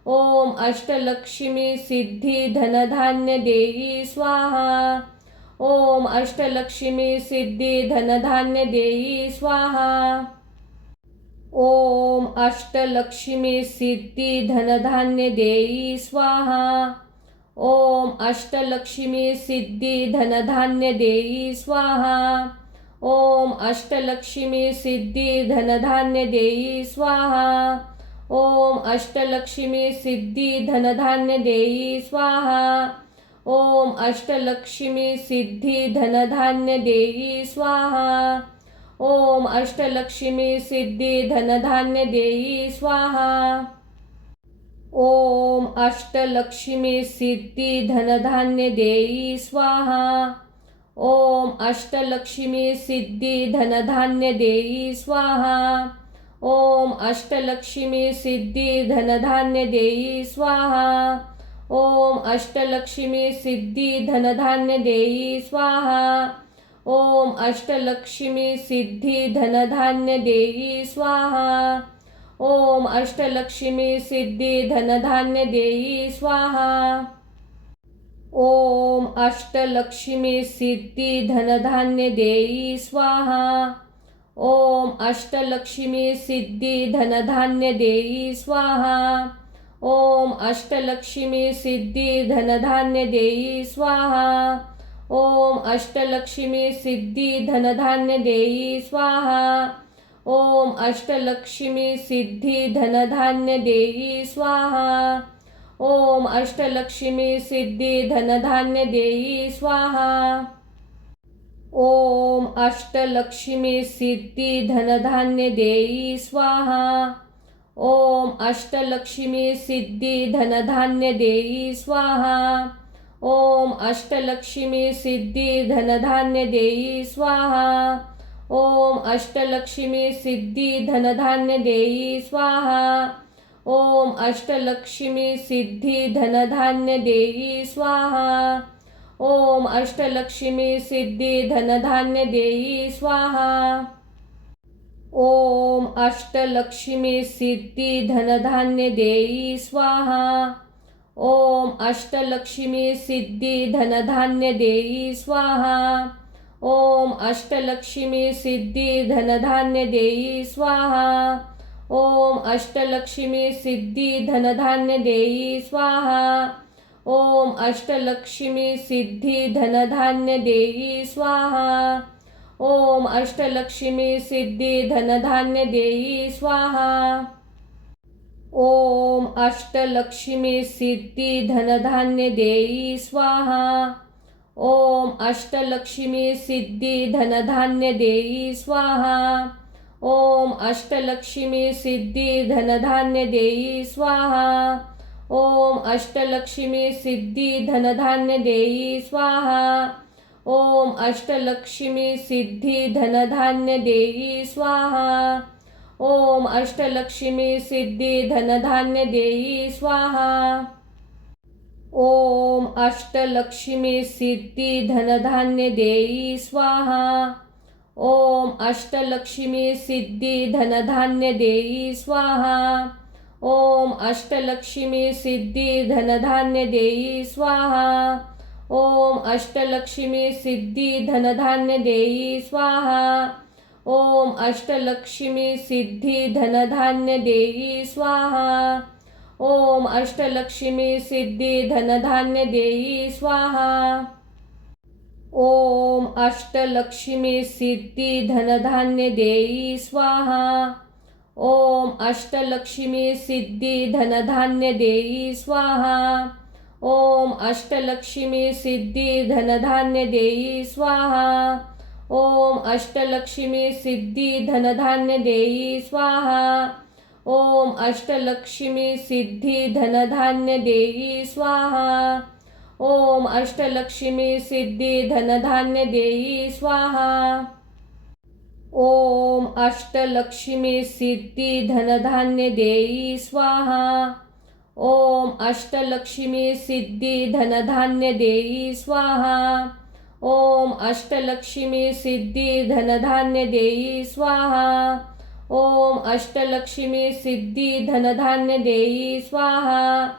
ओम अष्टलक्ष्मी सिद्धी धनधान्य देई स्वाहा। ओम अष्टलक्ष्मी सिद्धी धनधान्य देई स्वाहा। ओम अष्टलक्ष्मी सिद्धी धनधान्य देई स्वाहा। ओम अष्टलक्ष्मी सिद्धी धनधान्य देई स्वाहा। ओम अष्टलक्ष्मी सिद्धी धनधान्य देई स्वाहा। ओम अष्टलक्ष्मी सिद्धी धनधान्य देई स्वाहा। ओम अष्टलक्ष्मी सिद्धी धनधान्य देई स्वाहा। ओम अष्टलक्ष्मी सिद्धी धनधान्य देई स्वाहा। ओम अष्टलक्ष्मी सिद्धी धनधान्य देई स्वाहा। ओम अष्टलक्ष्मी सिद्धी धनधान्य देई स्वाहा। ओम अष्टलक्ष्मी सिद्धी धनधान्य देई स्वाहा। ओम अष्टलक्ष्मी सिद्धी धनधान्य देई स्वाहा। ओम अष्टलक्ष्मी सिद्धी धनधान्य देई स्वाहा। ओम अष्टलक्ष्मी सिद्धी धनधान्य देई स्वाहा। ओम अष्टलक्ष्मी सिद्धी धनधान्य देई स्वाहा। ओम अष्टलक्ष्मी सिद्धी धनधान्य देई स्वाहा। ओम अष्टलक्ष्मी सिद्धी धनधान्य देई स्वाहा। ओम अष्टलक्ष्मी सिद्धी धनधान्य देई स्वाहा। ओम अष्टलक्ष्मी सिद्धी धनधान्य देई स्वाहा। ओम अष्टलक्ष्मी सिद्धी धनधान्य देई स्वाहा। ओम अष्टलक्ष्मी सिद्धी धनधान्य देई स्वाहा। ओम अष्टलक्ष्मी सिद्धी धनधान्य देई स्वाहा। ओम अष्टलक्ष्मी सिद्धी धनधान्य देई स्वाहा। ओम अष्टलक्ष्मी सिद्धी धनधान्य देई स्वाहा। ओम अष्टलक्ष्मी सिद्धी धनधान्य देई स्वाहा। ओम अष्टलक्ष्मी सिद्धी धनधान्य देई स्वाहा। ओम अष्टलक्ष्मी सिद्धी धनधान्य देई स्वाहा। ओम अष्टलक्ष्मी सिद्धी धनधान्य देई स्वाहा। ओम अष्टलक्ष्मी सिद्धी धनधान्य देई स्वाहा। ओम अष्टलक्ष्मी सिद्धी धनधान्य देई स्वाहा। ओम अष्टलक्ष्मी सिद्धी धनधान्य देई स्वाहा। ओम अष्टलक्ष्मी सिद्धी धनधान्य देई स्वाहा। ओम अष्टलक्ष्मी सिद्धी धनधान्य देई स्वाहा। ओम अष्टलक्ष्मी सिद्धी धनधान्य देई स्वाहा। ओम अष्टलक्ष्मी सिद्धी धनधान्य देई स्वाहा। ओम अष्टलक्ष्मी सिद्धी धनधान्य देई स्वाहा। ओम अष्टलक्ष्मी सिद्धी धनधान्य देई स्वाहा। ओम अष्टलक्ष्मी सिद्धी धनधान्य देई स्वाहा। ओम अष्टलक्ष्मी सिद्धी धनधान्य देई स्वाहा। ओम अष्टलक्ष्मी सिद्धी धनधान्य देई स्वाहा। ओम अष्टलक्ष्मी सिद्धी धनधान्य देई स्वाहा। ओम अष्टलक्ष्मी सिद्धी धनधान्य देई स्वाहा। ओम अष्टलक्ष्मी सिद्धी धनधान्य देई स्वाहा। ओम अष्टलक्ष्मी सिद्धी धनधान्य देई स्वाहा। ओम अष्टलक्ष्मी सिद्धी धनधान्य देई स्वाहा। ओम अष्टलक्ष्मी सिद्धी धनधान्य देई स्वाहा। ओम अष्टलक्ष्मी सिद्धी धनधान्य देई स्वाहा। ओम अष्टलक्ष्मी सिद्धी धनधान्य देई स्वाहा। ओम अष्टलक्ष्मी सिद्धी धनधान्य देई स्वाहा। ओम अष्टलक्ष्मी सिद्धी धनधान्य देई स्वाहा। ओम अष्टलक्ष्मी सिद्धी धनधान्य देई स्वाहा। ओम अष्टलक्ष्मी सिद्धी धनधान्य देई स्वाहा। ओम अष्टलक्ष्मी सिद्धी धनधान्य देई स्वाहा। ओम अष्टलक्ष्मी सिद्धी धनधान्य देई स्वाहा।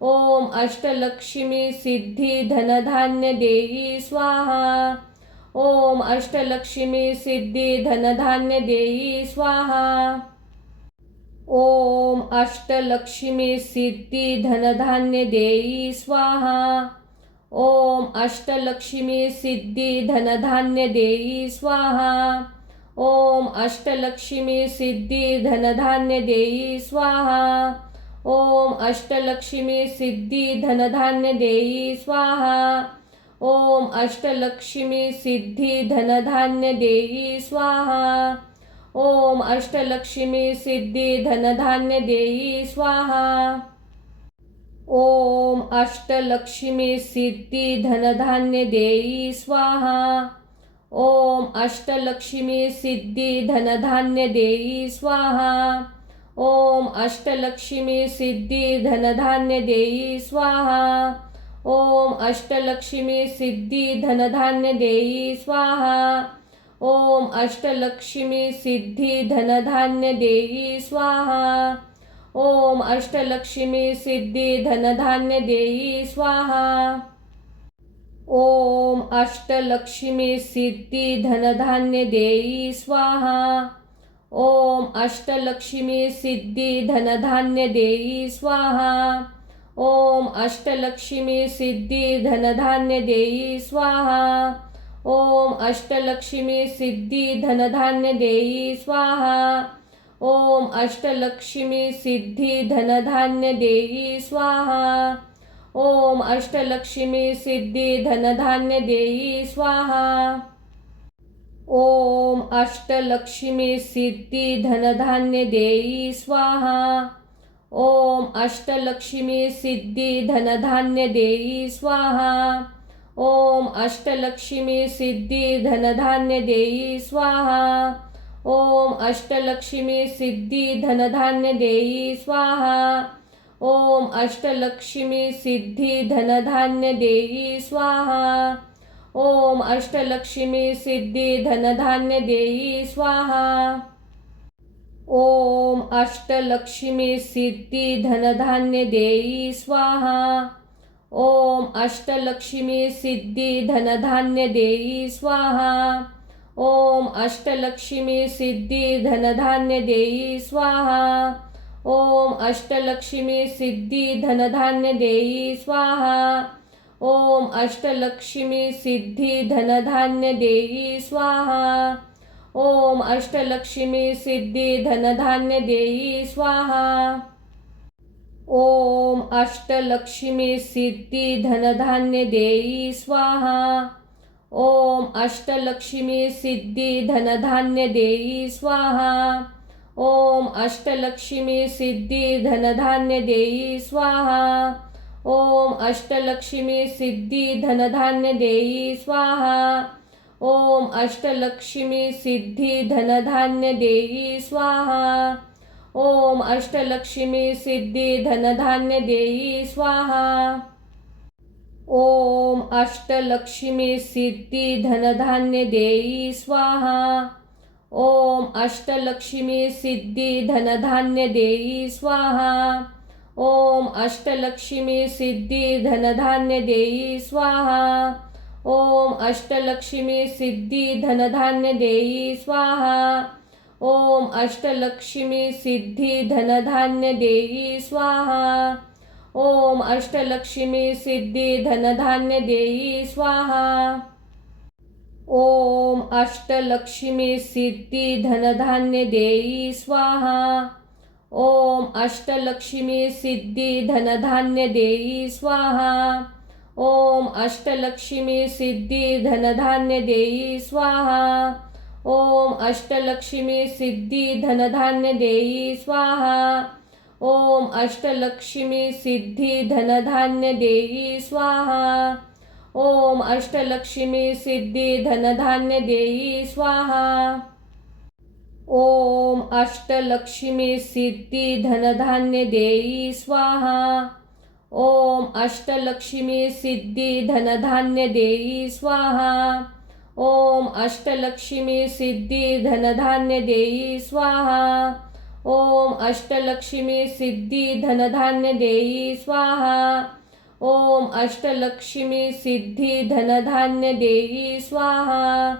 ओम अष्टलक्ष्मी सिद्धी धनधान्य देई स्वाहा। ओम अष्टलक्ष्मी सिद्धी धनधान्य देई स्वाहा। ओम अष्टलक्ष्मी सिद्धी धनधान्य देई स्वाहा। ओम अष्टलक्ष्मी सिद्धी धनधान्य देई स्वाहा। ओम अष्टलक्ष्मी सिद्धी धनधान्य देई स्वाहा। ओम अष्टलक्ष्मी सिद्धी धनधान्य देई स्वाहा। ओम अष्टलक्ष्मी सिद्धी धनधान्य देई स्वाहा। ओम अष्टलक्ष्मी सिद्धी धनधान्य देई स्वाहा। ओम अष्टलक्ष्मी सिद्धी धनधान्य देई स्वाहा। ओम अष्टलक्ष्मी सिद्धी धनधान्य देई स्वाहा। ओम अष्टलक्ष्मी सिद्धी धनधान्य देई स्वाहा। ओम अष्टलक्ष्मी सिद्धी धनधान्य देई स्वाहा। ओम अष्टलक्ष्मी सिद्धी धनधान्य देई स्वाहा। ओम अष्टलक्ष्मी सिद्धी धनधान्य देई स्वाहा। ओम अष्टलक्ष्मी सिद्धी धनधान्य देई स्वाहा। ओम अष्टलक्ष्मी सिद्धी धनधान्य देई स्वाहा। ओम अष्टलक्ष्मी सिद्धी धनधान्य देई स्वाहा। ओम अष्टलक्ष्मी सिद्धी धनधान्य देई स्वाहा। ओम अष्टलक्ष्मी सिद्धी धनधान्य देई स्वाहा। ओम अष्टलक्ष्मी सिद्धी धनधान्य देई स्वाहा। ओम अष्टलक्ष्मी सिद्धी धनधान्य देई स्वाहा। ओम अष्टलक्ष्मी सिद्धी धनधान्य देई स्वाहा। ओम अष्टलक्ष्मी सिद्धी धनधान्य देई स्वाहा। ओम अष्टलक्ष्मी सिद्धी धनधान्य देई स्वाहा। ओम अष्टलक्ष्मी सिद्धी धनधान्य देई स्वाहा। ओम अष्टलक्ष्मी सिद्धी धनधान्य देई स्वाहा। ओम अष्टलक्ष्मी सिद्धी धनधान्य देई स्वाहा। ओम अष्टलक्ष्मी सिद्धी धनधान्य देई स्वाहा। ओम अष्टलक्ष्मी सिद्धी धनधान्य देई स्वाहा। ओम अष्टलक्ष्मी सिद्धी धनधान्य देई स्वाहा। ओम अष्टलक्ष्मी सिद्धी धनधान्य देई स्वाहा। ओम अष्टलक्ष्मी सिद्धी धनधान्य देई स्वाहा। ओम अष्टलक्ष्मी सिद्धी धनधान्य देई स्वाहा। ओम अष्टलक्ष्मी सिद्धी धनधान्य देई स्वाहा। ओम अष्टलक्ष्मी सिद्धी धनधान्य देई स्वाहा। ओम अष्टलक्ष्मी सिद्धी धनधान्य देई स्वाहा। ओम अष्टलक्ष्मी सिद्धी धनधान्य देई स्वाहा। ओम अष्टलक्ष्मी सिद्धी धनधान्य देई स्वाहा। ओम अष्टलक्ष्मी सिद्धी धनधान्य देई स्वाहा। ओम अष्टलक्ष्मी सिद्धी धनधान्य देई स्वाहा। ओम अष्टलक्ष्मी सिद्धी धनधान्य देई स्वाहा। ओम अष्टलक्ष्मी सिद्धी धनधान्य देई स्वाहा। ओम अष्टलक्ष्मी सिद्धी धनधान्य देई स्वाहा। ओम अष्टलक्ष्मी सिद्धी धनधान्य देई स्वाहा। ओम अष्टलक्ष्मी सिद्धी धनधान्य देई स्वाहा। ओम अष्टलक्ष्मी सिद्धी धनधान्य देई स्वाहा। ओम अष्टलक्ष्मी सिद्धी धनधान्य देई स्वाहा। ओम अष्टलक्ष्मी सिद्धी धनधान्य देई स्वाहा। ओम अष्टलक्ष्मी सिद्धी धनधान्य देई स्वाहा। ओम अष्टलक्ष्मी सिद्धी धनधान्य देई स्वाहा। ओम अष्टलक्ष्मी सिद्धी धनधान्य देई स्वाहा। ओम अष्टलक्ष्मी सिद्धी धनधान्य देई स्वाहा। ओम अष्टलक्ष्मी सिद्धी धनधान्य देई स्वाहा। ओम अष्टलक्ष्मी सिद्धी धनधान्य देई स्वाहा। ओम अष्टलक्ष्मी सिद्धी धनधान्य देई स्वाहा। ओम अष्टलक्ष्मी सिद्धी धनधान्य देई स्वाहा।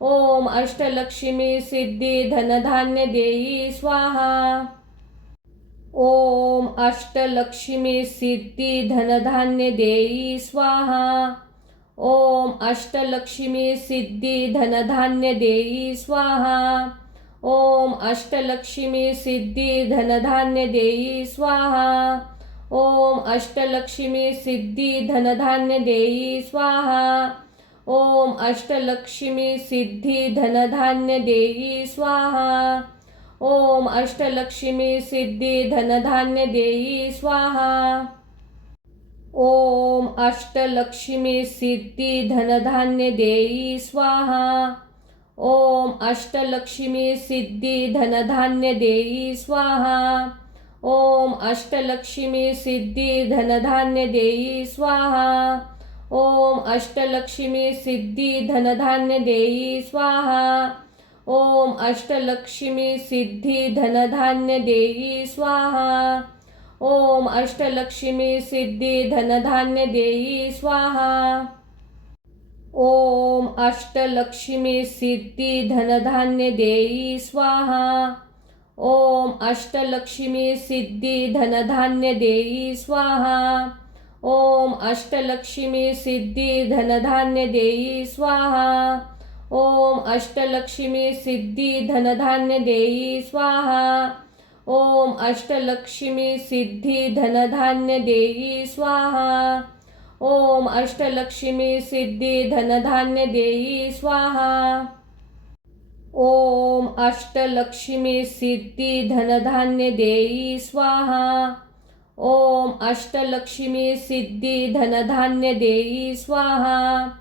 ओम अष्टलक्ष्मी सिद्धी धनधान्य देई स्वाहा। ओम अष्टलक्ष्मी सिद्धी धनधान्य देई स्वाहा। ओम अष्टलक्ष्मी सिद्धी धनधान्य देई स्वाहा। ओम अष्टलक्ष्मी सिद्धी धनधान्य देई स्वाहा। ओम अष्टलक्ष्मी सिद्धी धनधान्य देई स्वाहा। ओम अष्टलक्ष्मी सिद्धी धनधान्य देई स्वाहा। ओम अष्टलक्ष्मी सिद्धी धनधान्य देई स्वाहा। ओम अष्टलक्ष्मी सिद्धी धनधान्य देई स्वाहा। ओम अष्टलक्ष्मी सिद्धी धनधान्य देई स्वाहा। ओम अष्टलक्ष्मी सिद्धी धनधान्य देई स्वाहा। ओम अष्टलक्ष्मी सिद्धी धनधान्य देई स्वाहा। ओम अष्टलक्ष्मी सिद्धी धनधान्य देई स्वाहा। ओम अष्टलक्ष्मी सिद्धी धनधान्य देई स्वाहा। ओम अष्टलक्ष्मी सिद्धी धनधान्य देई स्वाहा। ओम अष्टलक्ष्मी सिद्धी धनधान्य देई स्वाहा। ओम अष्टलक्ष्मी सिद्धी धनधान्य देई स्वाहा। ओम अष्टलक्ष्मी सिद्धी धनधान्य देई स्वाहा। ओम अष्टलक्ष्मी सिद्धी धनधान्य देई स्वाहा। ओम अष्टलक्ष्मी सिद्धी धनधान्य देई स्वाहा। ओम अष्टलक्ष्मी सिद्धी धनधान्य देई स्वाहा। ओम अष्टलक्ष्मी सिद्धी धनधान्य देई स्वाहा।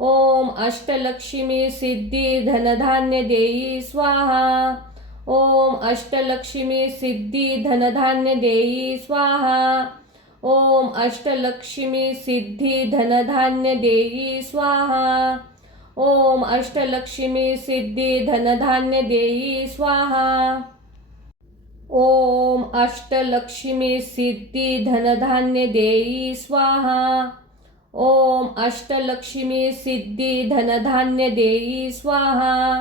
ओम अष्टलक्ष्मी सिद्धी धनधान्य देई स्वाहा। ओम अष्टलक्ष्मी सिद्धी धनधान्य देई स्वाहा। ओम अष्टलक्ष्मी सिद्धी धनधान्य देई स्वाहा। ओम अष्टलक्ष्मी सिद्धी धनधान्य देई स्वाहा। ओम अष्टलक्ष्मी सिद्धी धनधान्य देई स्वाहा।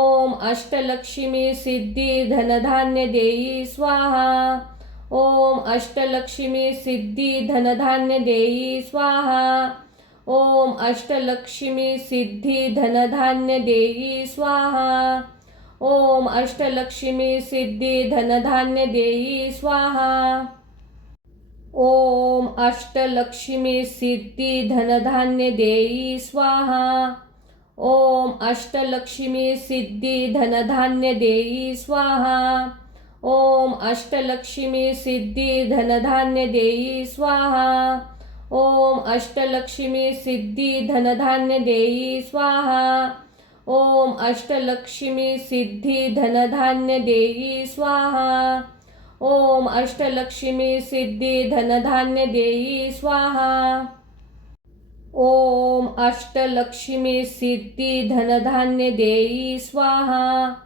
ओम अष्टलक्ष्मी सिद्धी धनधान्य देई स्वाहा। ओम अष्टलक्ष्मी सिद्धी धनधान्य देई स्वाहा। ओम अष्टलक्ष्मी सिद्धी धनधान्य देई स्वाहा। ओम अष्टलक्ष्मी सिद्धी धनधान्य देई स्वाहा। ओम अष्टलक्ष्मी सिद्धी धनधान्य देई स्वाहा। ओम अष्टलक्ष्मी सिद्धी धनधान्य देई स्वाहा। ओम अष्टलक्ष्मी सिद्धी धनधान्य देई स्वाहा। ओम अष्टलक्ष्मी सिद्धी धनधान्य देई स्वाहा। ओम अष्टलक्ष्मी सिद्धी धनधान्य देई स्वाहा। ओम अष्टलक्ष्मी सिद्धी धनधान्य देई स्वाहा। ओम अष्टलक्ष्मी सिद्धी धनधान्य देई स्वाहा।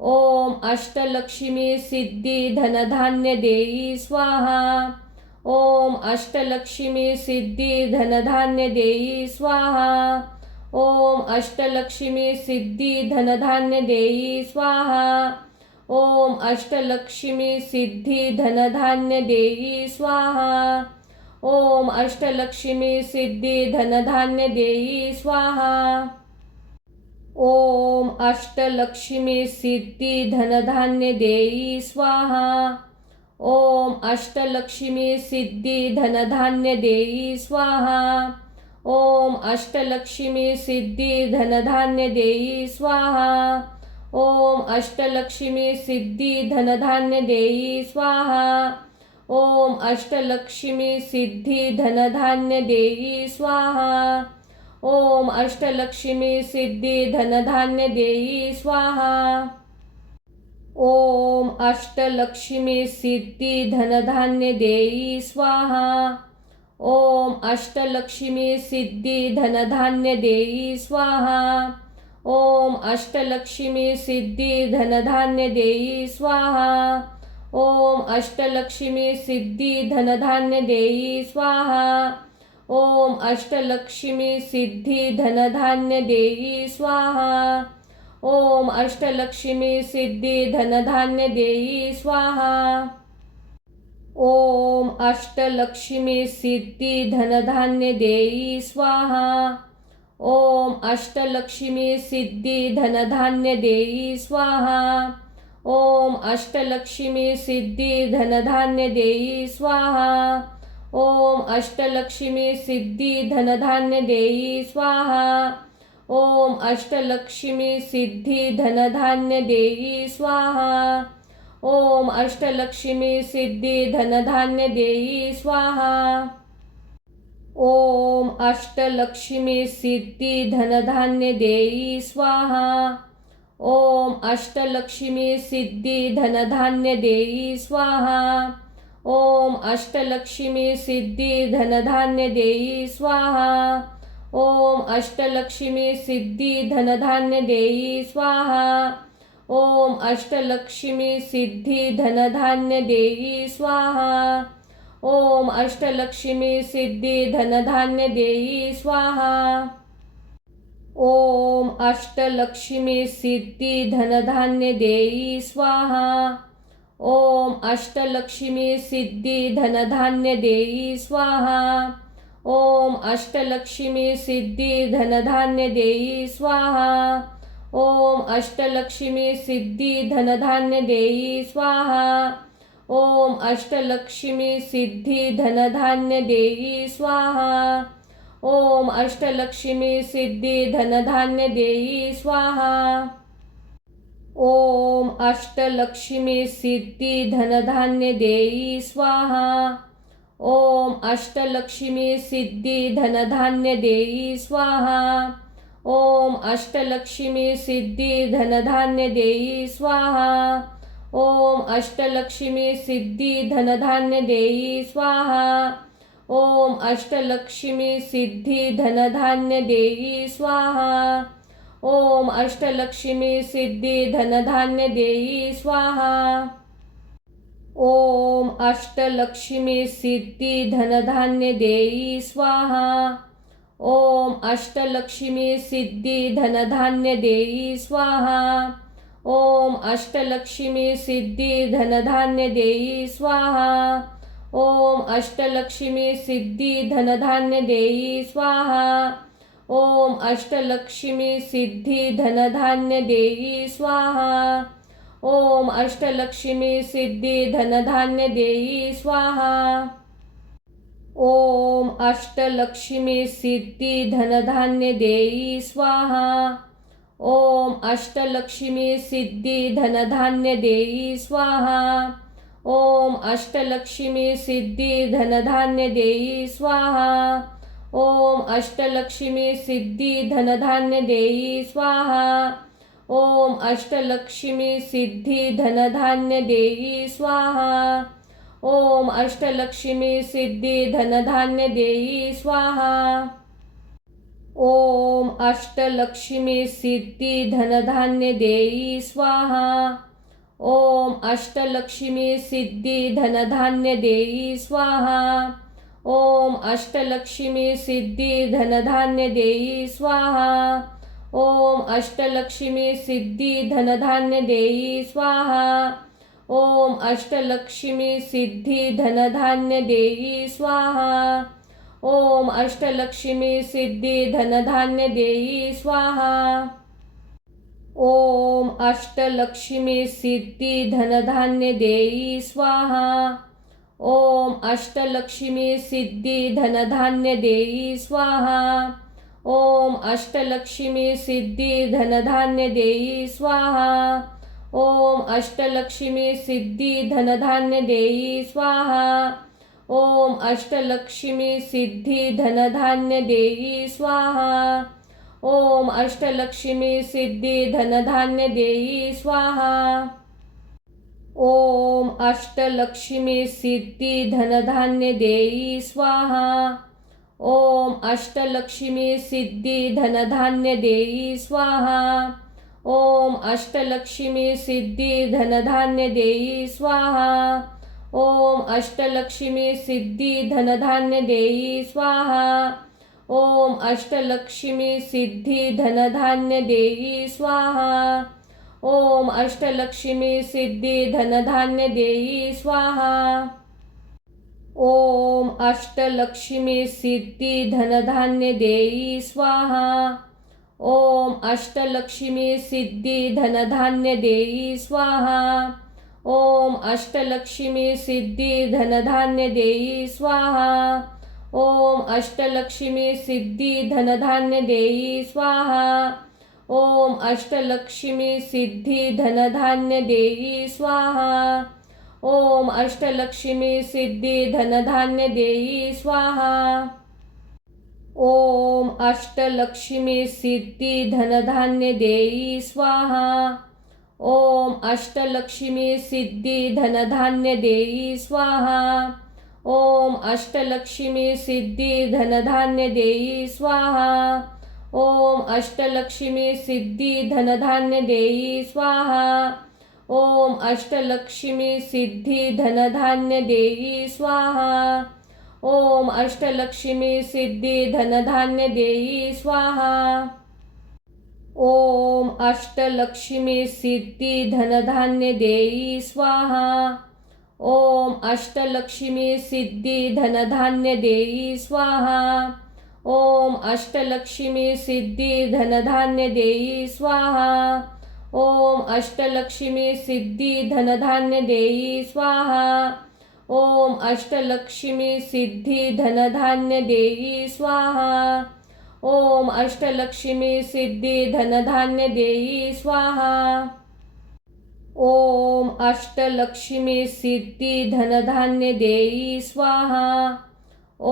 ओम अष्टलक्ष्मी सिद्धी धनधान्य देई स्वाहा। ओम अष्टलक्ष्मी सिद्धी धनधान्य देई स्वाहा। ओम अष्टलक्ष्मी सिद्धी धनधान्य देई स्वाहा। ओम अष्टलक्ष्मी सिद्धी धनधान्य देई स्वाहा। ओम अष्टलक्ष्मी सिद्धी धनधान्य देई स्वाहा। ओम अष्टलक्ष्मी सिद्धी धनधान्य देई स्वाहा। ओम अष्टलक्ष्मी सिद्धी धनधान्य देई स्वाहा। ओम अष्टलक्ष्मी सिद्धी धनधान्य देई स्वाहा। ओम अष्टलक्ष्मी सिद्धी धनधान्य देई स्वाहा। ओम अष्टलक्ष्मी सिद्धी धनधान्य देई स्वाहा। ओम अष्टलक्ष्मी सिद्धी धनधान्य देई स्वाहा। ओम अष्टलक्ष्मी सिद्धी धनधान्य देई स्वाहा। ओम अष्टलक्ष्मी सिद्धी धनधान्य देई स्वाहा। ओम अष्टलक्ष्मी सिद्धी धनधान्य देई स्वाहा। ओम अष्टलक्ष्मी सिद्धी धनधान्य देई स्वाहा। ओम अष्टलक्ष्मी सिद्धी धनधान्य देई स्वाहा। ओम अष्टलक्ष्मी सिद्धी धनधान्य देई स्वाहा। ओम अष्टलक्ष्मी सिद्धी धनधान्य देई स्वाहा। ओम अष्टलक्ष्मी सिद्धी धनधान्य देई स्वाहा। ओम अष्टलक्ष्मी सिद्धी धनधान्य देई स्वाहा। ओम अष्टलक्ष्मी सिद्धी धनधान्य देई स्वाहा। ओम अष्टलक्ष्मी सिद्धी धनधान्य देई स्वाहा। ओम अष्टलक्ष्मी सिद्धी धनधान्य देई स्वाहा। ओम अष्टलक्ष्मी सिद्धी धनधान्य देई स्वाहा। ओम अष्टलक्ष्मी सिद्धी धनधान्य देई स्वाहा। ओम अष्टलक्ष्मी सिद्धी धनधान्य देई स्वाहा। ओम अष्टलक्ष्मी सिद्धी धनधान्य देई स्वाहा। ओम अष्टलक्ष्मी सिद्धी धनधान्य देई स्वाहा। ओम अष्टलक्ष्मी सिद्धी धनधान्य देई स्वाहा। ओम अष्टलक्ष्मी सिद्धी धनधान्य देई स्वाहा। ओम अष्टलक्ष्मी सिद्धी धनधान्य देई स्वाहा। ओम अष्टलक्ष्मी सिद्धी धनधान्य देई स्वाहा। ओम अष्टलक्ष्मी सिद्धी धनधान्य देई स्वाहा। ओम अष्टलक्ष्मी सिद्धी धनधान्य देई स्वाहा। ओम अष्टलक्ष्मी सिद्धी धनधान्य देई स्वाहा। ओम अष्टलक्ष्मी सिद्धी धनधान्य देई स्वाहा। ओम अष्टलक्ष्मी सिद्धी धनधान्य देई स्वाहा। ओम अष्टलक्ष्मी सिद्धी धनधान्य देई स्वाहा। ओम अष्टलक्ष्मी सिद्धी धनधान्य देई स्वाहा। ओम अष्टलक्ष्मी सिद्धी धनधान्य देई स्वाहा। ओम अष्टलक्ष्मी सिद्धी धनधान्य देई स्वाहा। ओम अष्टलक्ष्मी सिद्धी धनधान्य देई स्वाहा। ओम अष्टलक्ष्मी सिद्धी धनधान्य देई स्वाहा। ओम अष्टलक्ष्मी सिद्धी धनधान्य देई स्वाहा। ओम अष्टलक्ष्मी सिद्धी धनधान्य देई स्वाहा। ओम अष्टलक्ष्मी सिद्धी धनधान्य देई स्वाहा। ओम अष्टलक्ष्मी सिद्धी धनधान्य देई स्वाहा। ओम अष्टलक्ष्मी सिद्धी धनधान्य देई स्वाहा। ओम अष्टलक्ष्मी सिद्धी धनधान्य देई स्वाहा। ओम अष्टलक्ष्मी सिद्धी धनधान्य देई स्वाहा। ओम अष्टलक्ष्मी सिद्धी धनधान्य देई स्वाहा। ओम अष्टलक्ष्मी सिद्धी धनधान्य देई स्वाहा। ओम अष्टलक्ष्मी सिद्धी धनधान्य देई स्वाहा। ओम अष्टलक्ष्मी सिद्धी धनधान्य देई स्वाहा। ओम अष्टलक्ष्मी सिद्धी धनधान्य देई स्वाहा। ओम अष्टलक्ष्मी सिद्धी धनधान्य देई स्वाहा। ओम अष्टलक्ष्मी सिद्धी धनधान्य देई स्वाहा। ओम अष्टलक्ष्मी सिद्धी धनधान्य देई स्वाहा। ओम अष्टलक्ष्मी सिद्धी धनधान्य देई स्वाहा। ओम अष्टलक्ष्मी सिद्धी धनधान्य देई स्वाहा। ओम अष्टलक्ष्मी सिद्धी धनधान्य देई स्वाहा। ओम अष्टलक्ष्मी सिद्धी धनधान्य देई स्वाहा। ओम अष्टलक्ष्मी सिद्धी धनधान्य देई स्वाहा। ओम अष्टलक्ष्मी सिद्धी धनधान्य देई स्वाहा। ओम अष्टलक्ष्मी सिद्धी धनधान्य देई स्वाहा। ओम अष्टलक्ष्मी सिद्धी धनधान्य देई स्वाहा। ओम अष्टलक्ष्मी सिद्धी धनधान्य देई स्वाहा। ओम अष्टलक्ष्मी सिद्धी धनधान्य देई स्वाहा। ओम अष्टलक्ष्मी सिद्धी धनधान्य देई स्वाहा। ओम अष्टलक्ष्मी सिद्धी धनधान्य देई स्वाहा। ओम अष्टलक्ष्मी सिद्धी धनधान्य देई स्वाहा। ओम अष्टलक्ष्मी सिद्धी धनधान्य देई स्वाहा। ओम अष्टलक्ष्मी सिद्धी धनधान्य देई स्वाहा। ओम अष्टलक्ष्मी सिद्धी धनधान्य देई स्वाहा। ओम अष्टलक्ष्मी सिद्धी धनधान्य देई स्वाहा। ओम अष्टलक्ष्मी सिद्धी धनधान्य देई स्वाहा। ओम अष्टलक्ष्मी सिद्धी धनधान्य देई स्वाहा। ओम अष्टलक्ष्मी सिद्धी धनधान्य देई स्वाहा। ओम अष्टलक्ष्मी सिद्धी धनधान्य देई स्वाहा। ओम अष्टलक्ष्मी सिद्धी धनधान्य देई स्वाहा। ओम अष्टलक्ष्मी सिद्धी धनधान्य देई स्वाहा। ओम अष्टलक्ष्मी सिद्धी धनधान्य देई स्वाहा। ओम अष्टलक्ष्मी सिद्धी धनधान्य देई स्वाहा। ओम अष्टलक्ष्मी सिद्धी धनधान्य देई स्वाहा। ओम अष्टलक्ष्मी सिद्धी धनधान्य देई स्वाहा। ओम अष्टलक्ष्मी सिद्धी धनधान्य देई स्वाहा। ओम अष्टलक्ष्मी सिद्धी धनधान्य देई स्वाहा। ओम अष्टलक्ष्मी सिद्धी धनधान्य देई स्वाहा। ओम अष्टलक्ष्मी सिद्धी धनधान्य देई स्वाहा। ओम अष्टलक्ष्मी सिद्धी धनधान्य देई स्वाहा। ओम अष्टलक्ष्मी सिद्धी धनधान्य देई स्वाहा।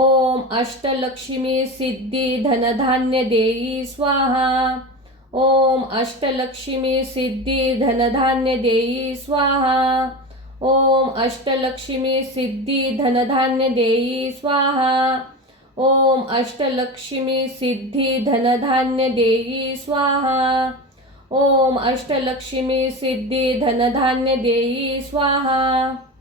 ओम अष्टलक्ष्मी सिद्धी धनधान्य देई स्वाहा। ओम अष्टलक्ष्मी सिद्धी धनधान्य देई स्वाहा। ओम अष्टलक्ष्मी सिद्धी धनधान्य देई स्वाहा। ओम अष्टलक्ष्मी सिद्धी धनधान्य देई स्वाहा। ओम अष्टलक्ष्मी सिद्धी धनधान्य देई स्वाहा।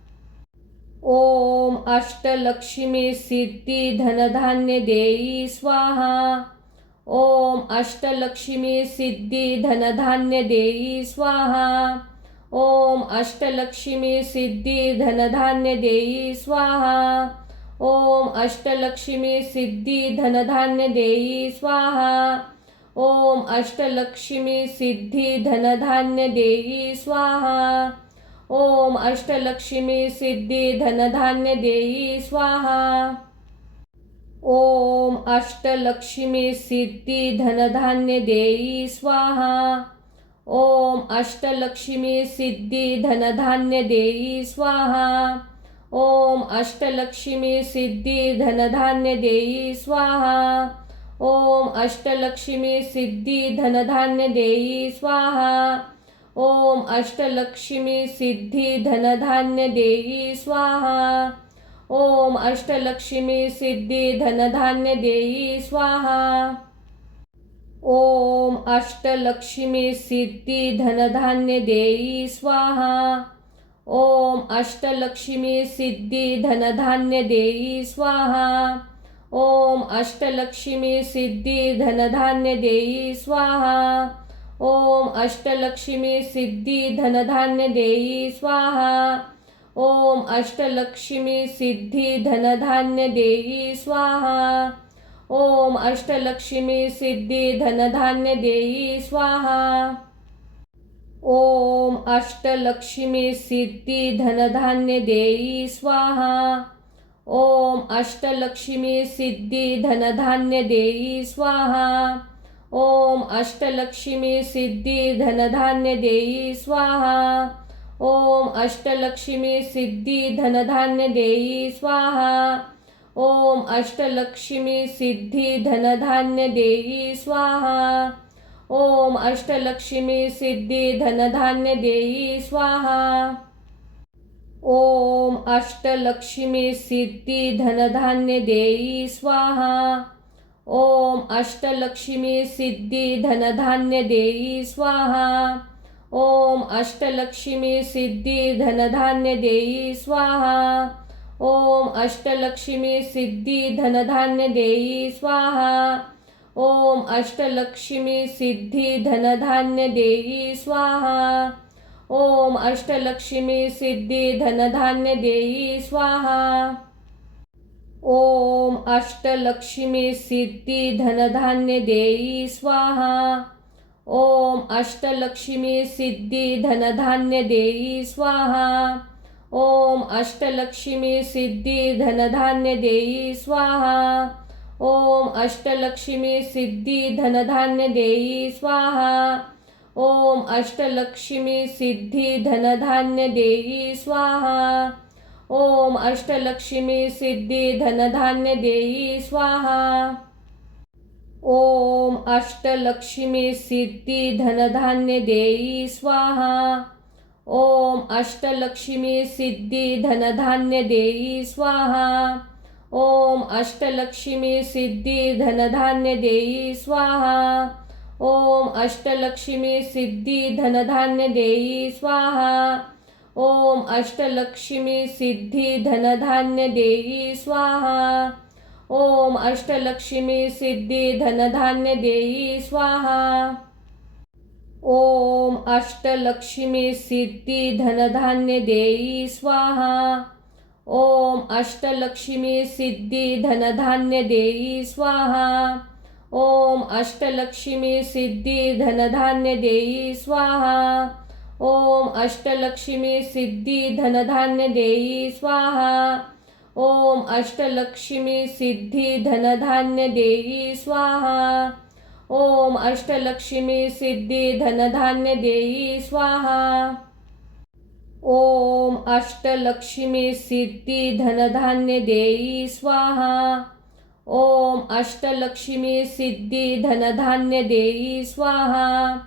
ओम अष्टलक्ष्मी सिद्धी धनधान्य देई स्वाहा। ओम अष्टलक्ष्मी सिद्धी धनधान्य देई स्वाहा। ओम अष्टलक्ष्मी सिद्धी धनधान्य देई स्वाहा। ओम अष्टलक्ष्मी सिद्धी धनधान्य देई स्वाहा। ओम अष्टलक्ष्मी सिद्धी धनधान्य देई स्वाहा। ओम अष्टलक्ष्मी सिद्धी धनधान्य देई स्वाहा। ओम अष्टलक्ष्मी सिद्धी धनधान्य देई स्वाहा। ओम अष्टलक्ष्मी सिद्धी धनधान्य देई स्वाहा। ओम अष्टलक्ष्मी सिद्धी धनधान्य देई स्वाहा। ओम अष्टलक्ष्मी सिद्धी धनधान्य देई स्वाहा। ओम अष्टलक्ष्मी सिद्धी धनधान्य देई स्वाहा। ओम अष्टलक्ष्मी सिद्धी धनधान्य देई स्वाहा। ओम अष्टलक्ष्मी सिद्धी धनधान्य देई स्वाहा। ओम अष्टलक्ष्मी सिद्धी धनधान्य देई स्वाहा। ओम अष्टलक्ष्मी सिद्धी धनधान्य देई स्वाहा। ओम अष्टलक्ष्मी सिद्धी धनधान्य देई स्वाहा। ओम अष्टलक्ष्मी सिद्धी धनधान्य देई स्वाहा। ओम अष्टलक्ष्मी सिद्धी धनधान्य देई स्वाहा। ओम अष्टलक्ष्मी सिद्धी धनधान्य देई स्वाहा। ओम अष्टलक्ष्मी सिद्धी धनधान्य देई स्वाहा। ओम अष्टलक्ष्मी सिद्धी धनधान्य देई स्वाहा। ओम अष्टलक्ष्मी सिद्धी धनधान्य देई स्वाहा। ओम अष्टलक्ष्मी सिद्धी धनधान्य देई स्वाहा। ओम अष्टलक्ष्मी सिद्धी धनधान्य देई स्वाहा। ओम अष्टलक्ष्मी सिद्धी धनधान्य देई स्वाहा। ओम अष्टलक्ष्मी सिद्धी धनधान्य देई स्वाहा। ओम अष्टलक्ष्मी सिद्धी धनधान्य देई स्वाहा। ओम अष्टलक्ष्मी सिद्धी धनधान्य देई स्वाहा। ओम अष्टलक्ष्मी सिद्धी धनधान्य देई स्वाहा। ओम अष्टलक्ष्मी सिद्धी धनधान्य देई स्वाहा। ओम अष्टलक्ष्मी सिद्धी धनधान्य देई स्वाहा। ओम अष्टलक्ष्मी सिद्धी धनधान्य देई स्वाहा। ओम अष्टलक्ष्मी सिद्धी धनधान्य देई स्वाहा। ओम अष्टलक्ष्मी सिद्धी धनधान्य देई स्वाहा। ओम अष्टलक्ष्मी सिद्धी धनधान्य देई स्वाहा। ओम अष्टलक्ष्मी सिद्धी धनधान्य देई स्वाहा। ओम अष्टलक्ष्मी सिद्धी धनधान्य देई स्वाहा। ओम अष्टलक्ष्मी सिद्धी धनधान्य देई स्वाहा। ओम अष्टलक्ष्मी सिद्धी धनधान्य देई स्वाहा। ओम अष्टलक्ष्मी सिद्धी धनधान्य देई स्वाहा। ओम अष्टलक्ष्मी सिद्धी धनधान्य देई स्वाहा। ओम अष्टलक्ष्मी सिद्धी धनधान्य देई स्वाहा। ओम अष्टलक्ष्मी सिद्धी धनधान्य देई स्वाहा। ओम अष्टलक्ष्मी सिद्धी धनधान्य देई स्वाहा। ओम अष्टलक्ष्मी सिद्धी धनधान्य देई स्वाहा। ओम अष्टलक्ष्मी सिद्धी धनधान्य देई स्वाहा। ओम अष्टलक्ष्मी सिद्धी धनधान्य देई स्वाहा। ओम अष्टलक्ष्मी सिद्धी धनधान्य देई स्वाहा। ओम अष्टलक्ष्मी सिद्धी धनधान्य देई स्वाहा। ओम अष्टलक्ष्मी सिद्धी धनधान्य देई स्वाहा।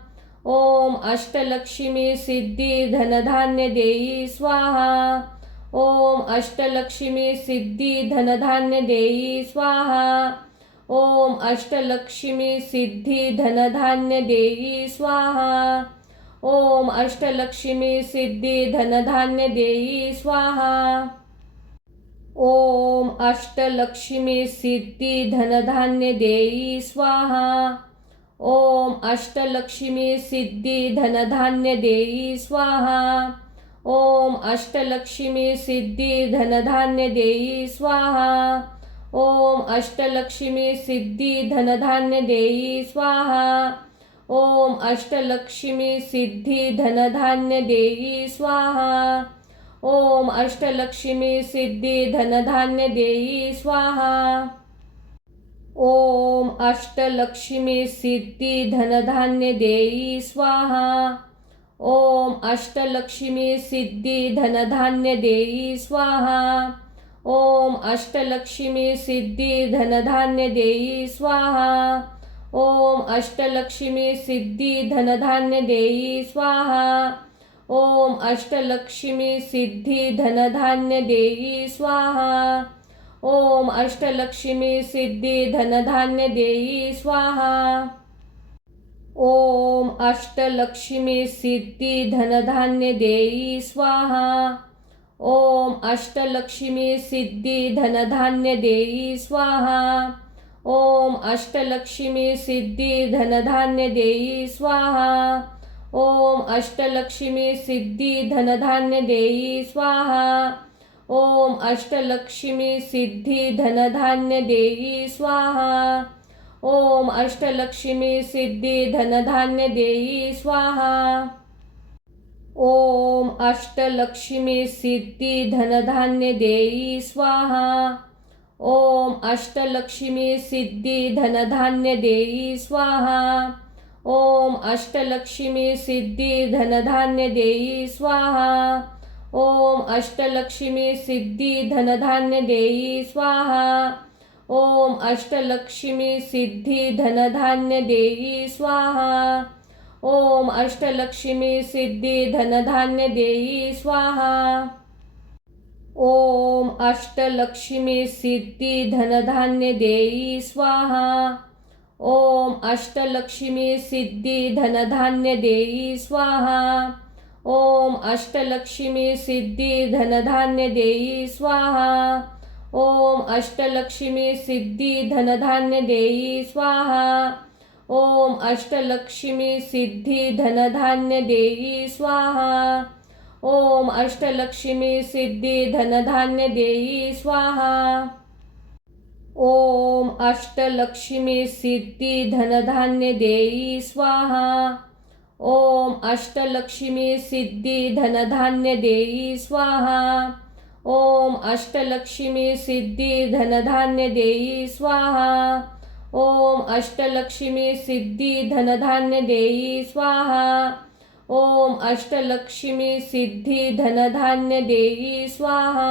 ओम अष्टलक्ष्मी सिद्धी धनधान्य देई स्वाहा। ओम अष्टलक्ष्मी सिद्धी धनधान्य देई स्वाहा। ओम अष्टलक्ष्मी सिद्धी धनधान्य देई स्वाहा। ओम अष्टलक्ष्मी सिद्धी धनधान्य देई स्वाहा। ओम अष्टलक्ष्मी सिद्धी धनधान्य देई स्वाहा। ओम अष्टलक्ष्मी सिद्धी धनधान्य देई स्वाहा। ओम अष्टलक्ष्मी सिद्धी धनधान्य देई स्वाहा। ओम अष्टलक्ष्मी सिद्धी धनधान्य देई स्वाहा। ओम अष्टलक्ष्मी सिद्धी धनधान्य देई स्वाहा। ओम अष्टलक्ष्मी सिद्धी धनधान्य देई स्वाहा। ओम अष्टलक्ष्मी सिद्धी धनधान्य देई स्वाहा। ओम अष्टलक्ष्मी सिद्धी धनधान्य देई स्वाहा। ओम अष्टलक्ष्मी सिद्धी धनधान्य देई स्वाहा। ओम अष्टलक्ष्मी सिद्धी धनधान्य देई स्वाहा। ओम अष्टलक्ष्मी सिद्धी धनधान्य देई स्वाहा। ओम अष्टलक्ष्मी सिद्धी धनधान्य देई स्वाहा। ओम अष्टलक्ष्मी सिद्धी धनधान्य देई स्वाहा। ओम अष्टलक्ष्मी सिद्धी धनधान्य देई स्वाहा। ओम अष्टलक्ष्मी सिद्धी धनधान्य देई स्वाहा। ओम अष्टलक्ष्मी सिद्धी धनधान्य देई स्वाहा। ओम अष्टलक्ष्मी सिद्धी धनधान्य देई स्वाहा। ओम अष्टलक्ष्मी सिद्धी धनधान्य देई स्वाहा। ओम अष्टलक्ष्मी सिद्धी धनधान्य देई स्वाहा। ओम अष्टलक्ष्मी सिद्धी धनधान्य देई स्वाहा। ओम अष्टलक्ष्मी सिद्धी धनधान्य देई स्वाहा। ओम अष्टलक्ष्मी सिद्धी धनधान्य देई स्वाहा। ओम अष्टलक्ष्मी सिद्धी धनधान्य देई स्वाहा। ओम अष्टलक्ष्मी सिद्धी धनधान्य देई स्वाहा। ओम अष्टलक्ष्मी सिद्धी धनधान्य देई स्वाहा। ओम अष्टलक्ष्मी सिद्धी धनधान्य देई स्वाहा। ओम अष्टलक्ष्मी सिद्धी धनधान्य देई स्वाहा। ओम अष्टलक्ष्मी सिद्धी धनधान्य देई स्वाहा। ओम अष्टलक्ष्मी सिद्धी धनधान्य देई स्वाहा। ओम अष्टलक्ष्मी सिद्धी धनधान्य देई स्वाहा। ओम अष्टलक्ष्मी सिद्धी धनधान्य देई स्वाहा। ओम अष्टलक्ष्मी सिद्धी धनधान्य देई स्वाहा। ओम अष्टलक्ष्मी सिद्धी धनधान्य देई स्वाहा। ओम अष्टलक्ष्मी सिद्धी धनधान्य देई स्वाहा। ओम अष्टलक्ष्मी सिद्धी धनधान्य देई स्वाहा।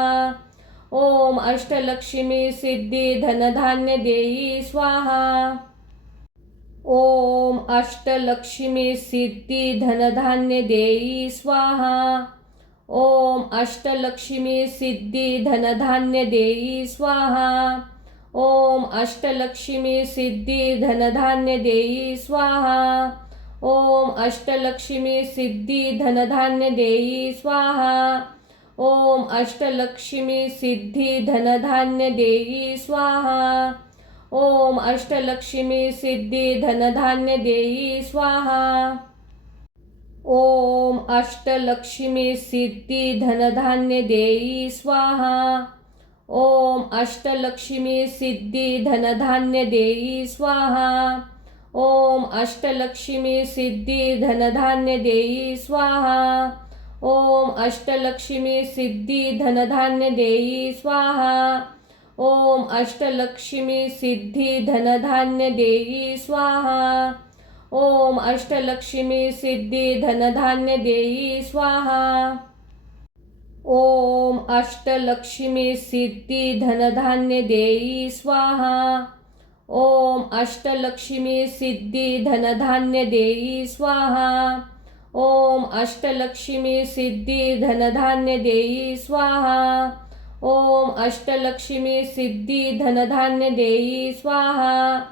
ओम अष्टलक्ष्मी सिद्धी धनधान्य देई स्वाहा। ओम अष्टलक्ष्मी सिद्धी धनधान्य देई स्वाहा। ओम अष्टलक्ष्मी सिद्धी धनधान्य देई स्वाहा। ओम अष्टलक्ष्मी सिद्धी धनधान्य देई स्वाहा। ओम अष्टलक्ष्मी सिद्धी धनधान्य देई स्वाहा। ओम अष्टलक्ष्मी सिद्धी धनधान्य देई स्वाहा। ओम अष्टलक्ष्मी सिद्धी धनधान्य देई स्वाहा। ओम अष्टलक्ष्मी सिद्धी धनधान्य देई स्वाहा। ओम अष्टलक्ष्मी सिद्धी धनधान्य देई स्वाहा। ओम अष्टलक्ष्मी सिद्धी धनधान्य देई स्वाहा। ओम अष्टलक्ष्मी सिद्धी धनधान्य देई स्वाहा। ओम अष्टलक्ष्मी सिद्धी धनधान्य देई स्वाहा। ओम अष्टलक्ष्मी सिद्धी धनधान्य देई स्वाहा। ओम अष्टलक्ष्मी सिद्धी धनधान्य देई स्वाहा। ओम अष्टलक्ष्मी सिद्धी धनधान्य देई स्वाहा। ओम अष्टलक्ष्मी सिद्धी धनधान्य देई स्वाहा।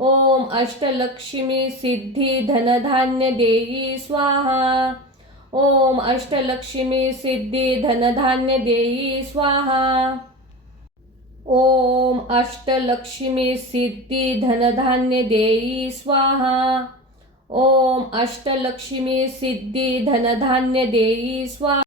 ओम अष्टलक्ष्मी सिद्धी धनधान्य देई स्वाहा। ओम अष्टलक्ष्मी सिद्धी धनधान्य देई स्वाहा। ओम अष्टलक्ष्मी सिद्धी धनधान्य देई स्वाहा। ओम अष्टलक्ष्मी सिद्धी धनधान्य देई स्वाहा।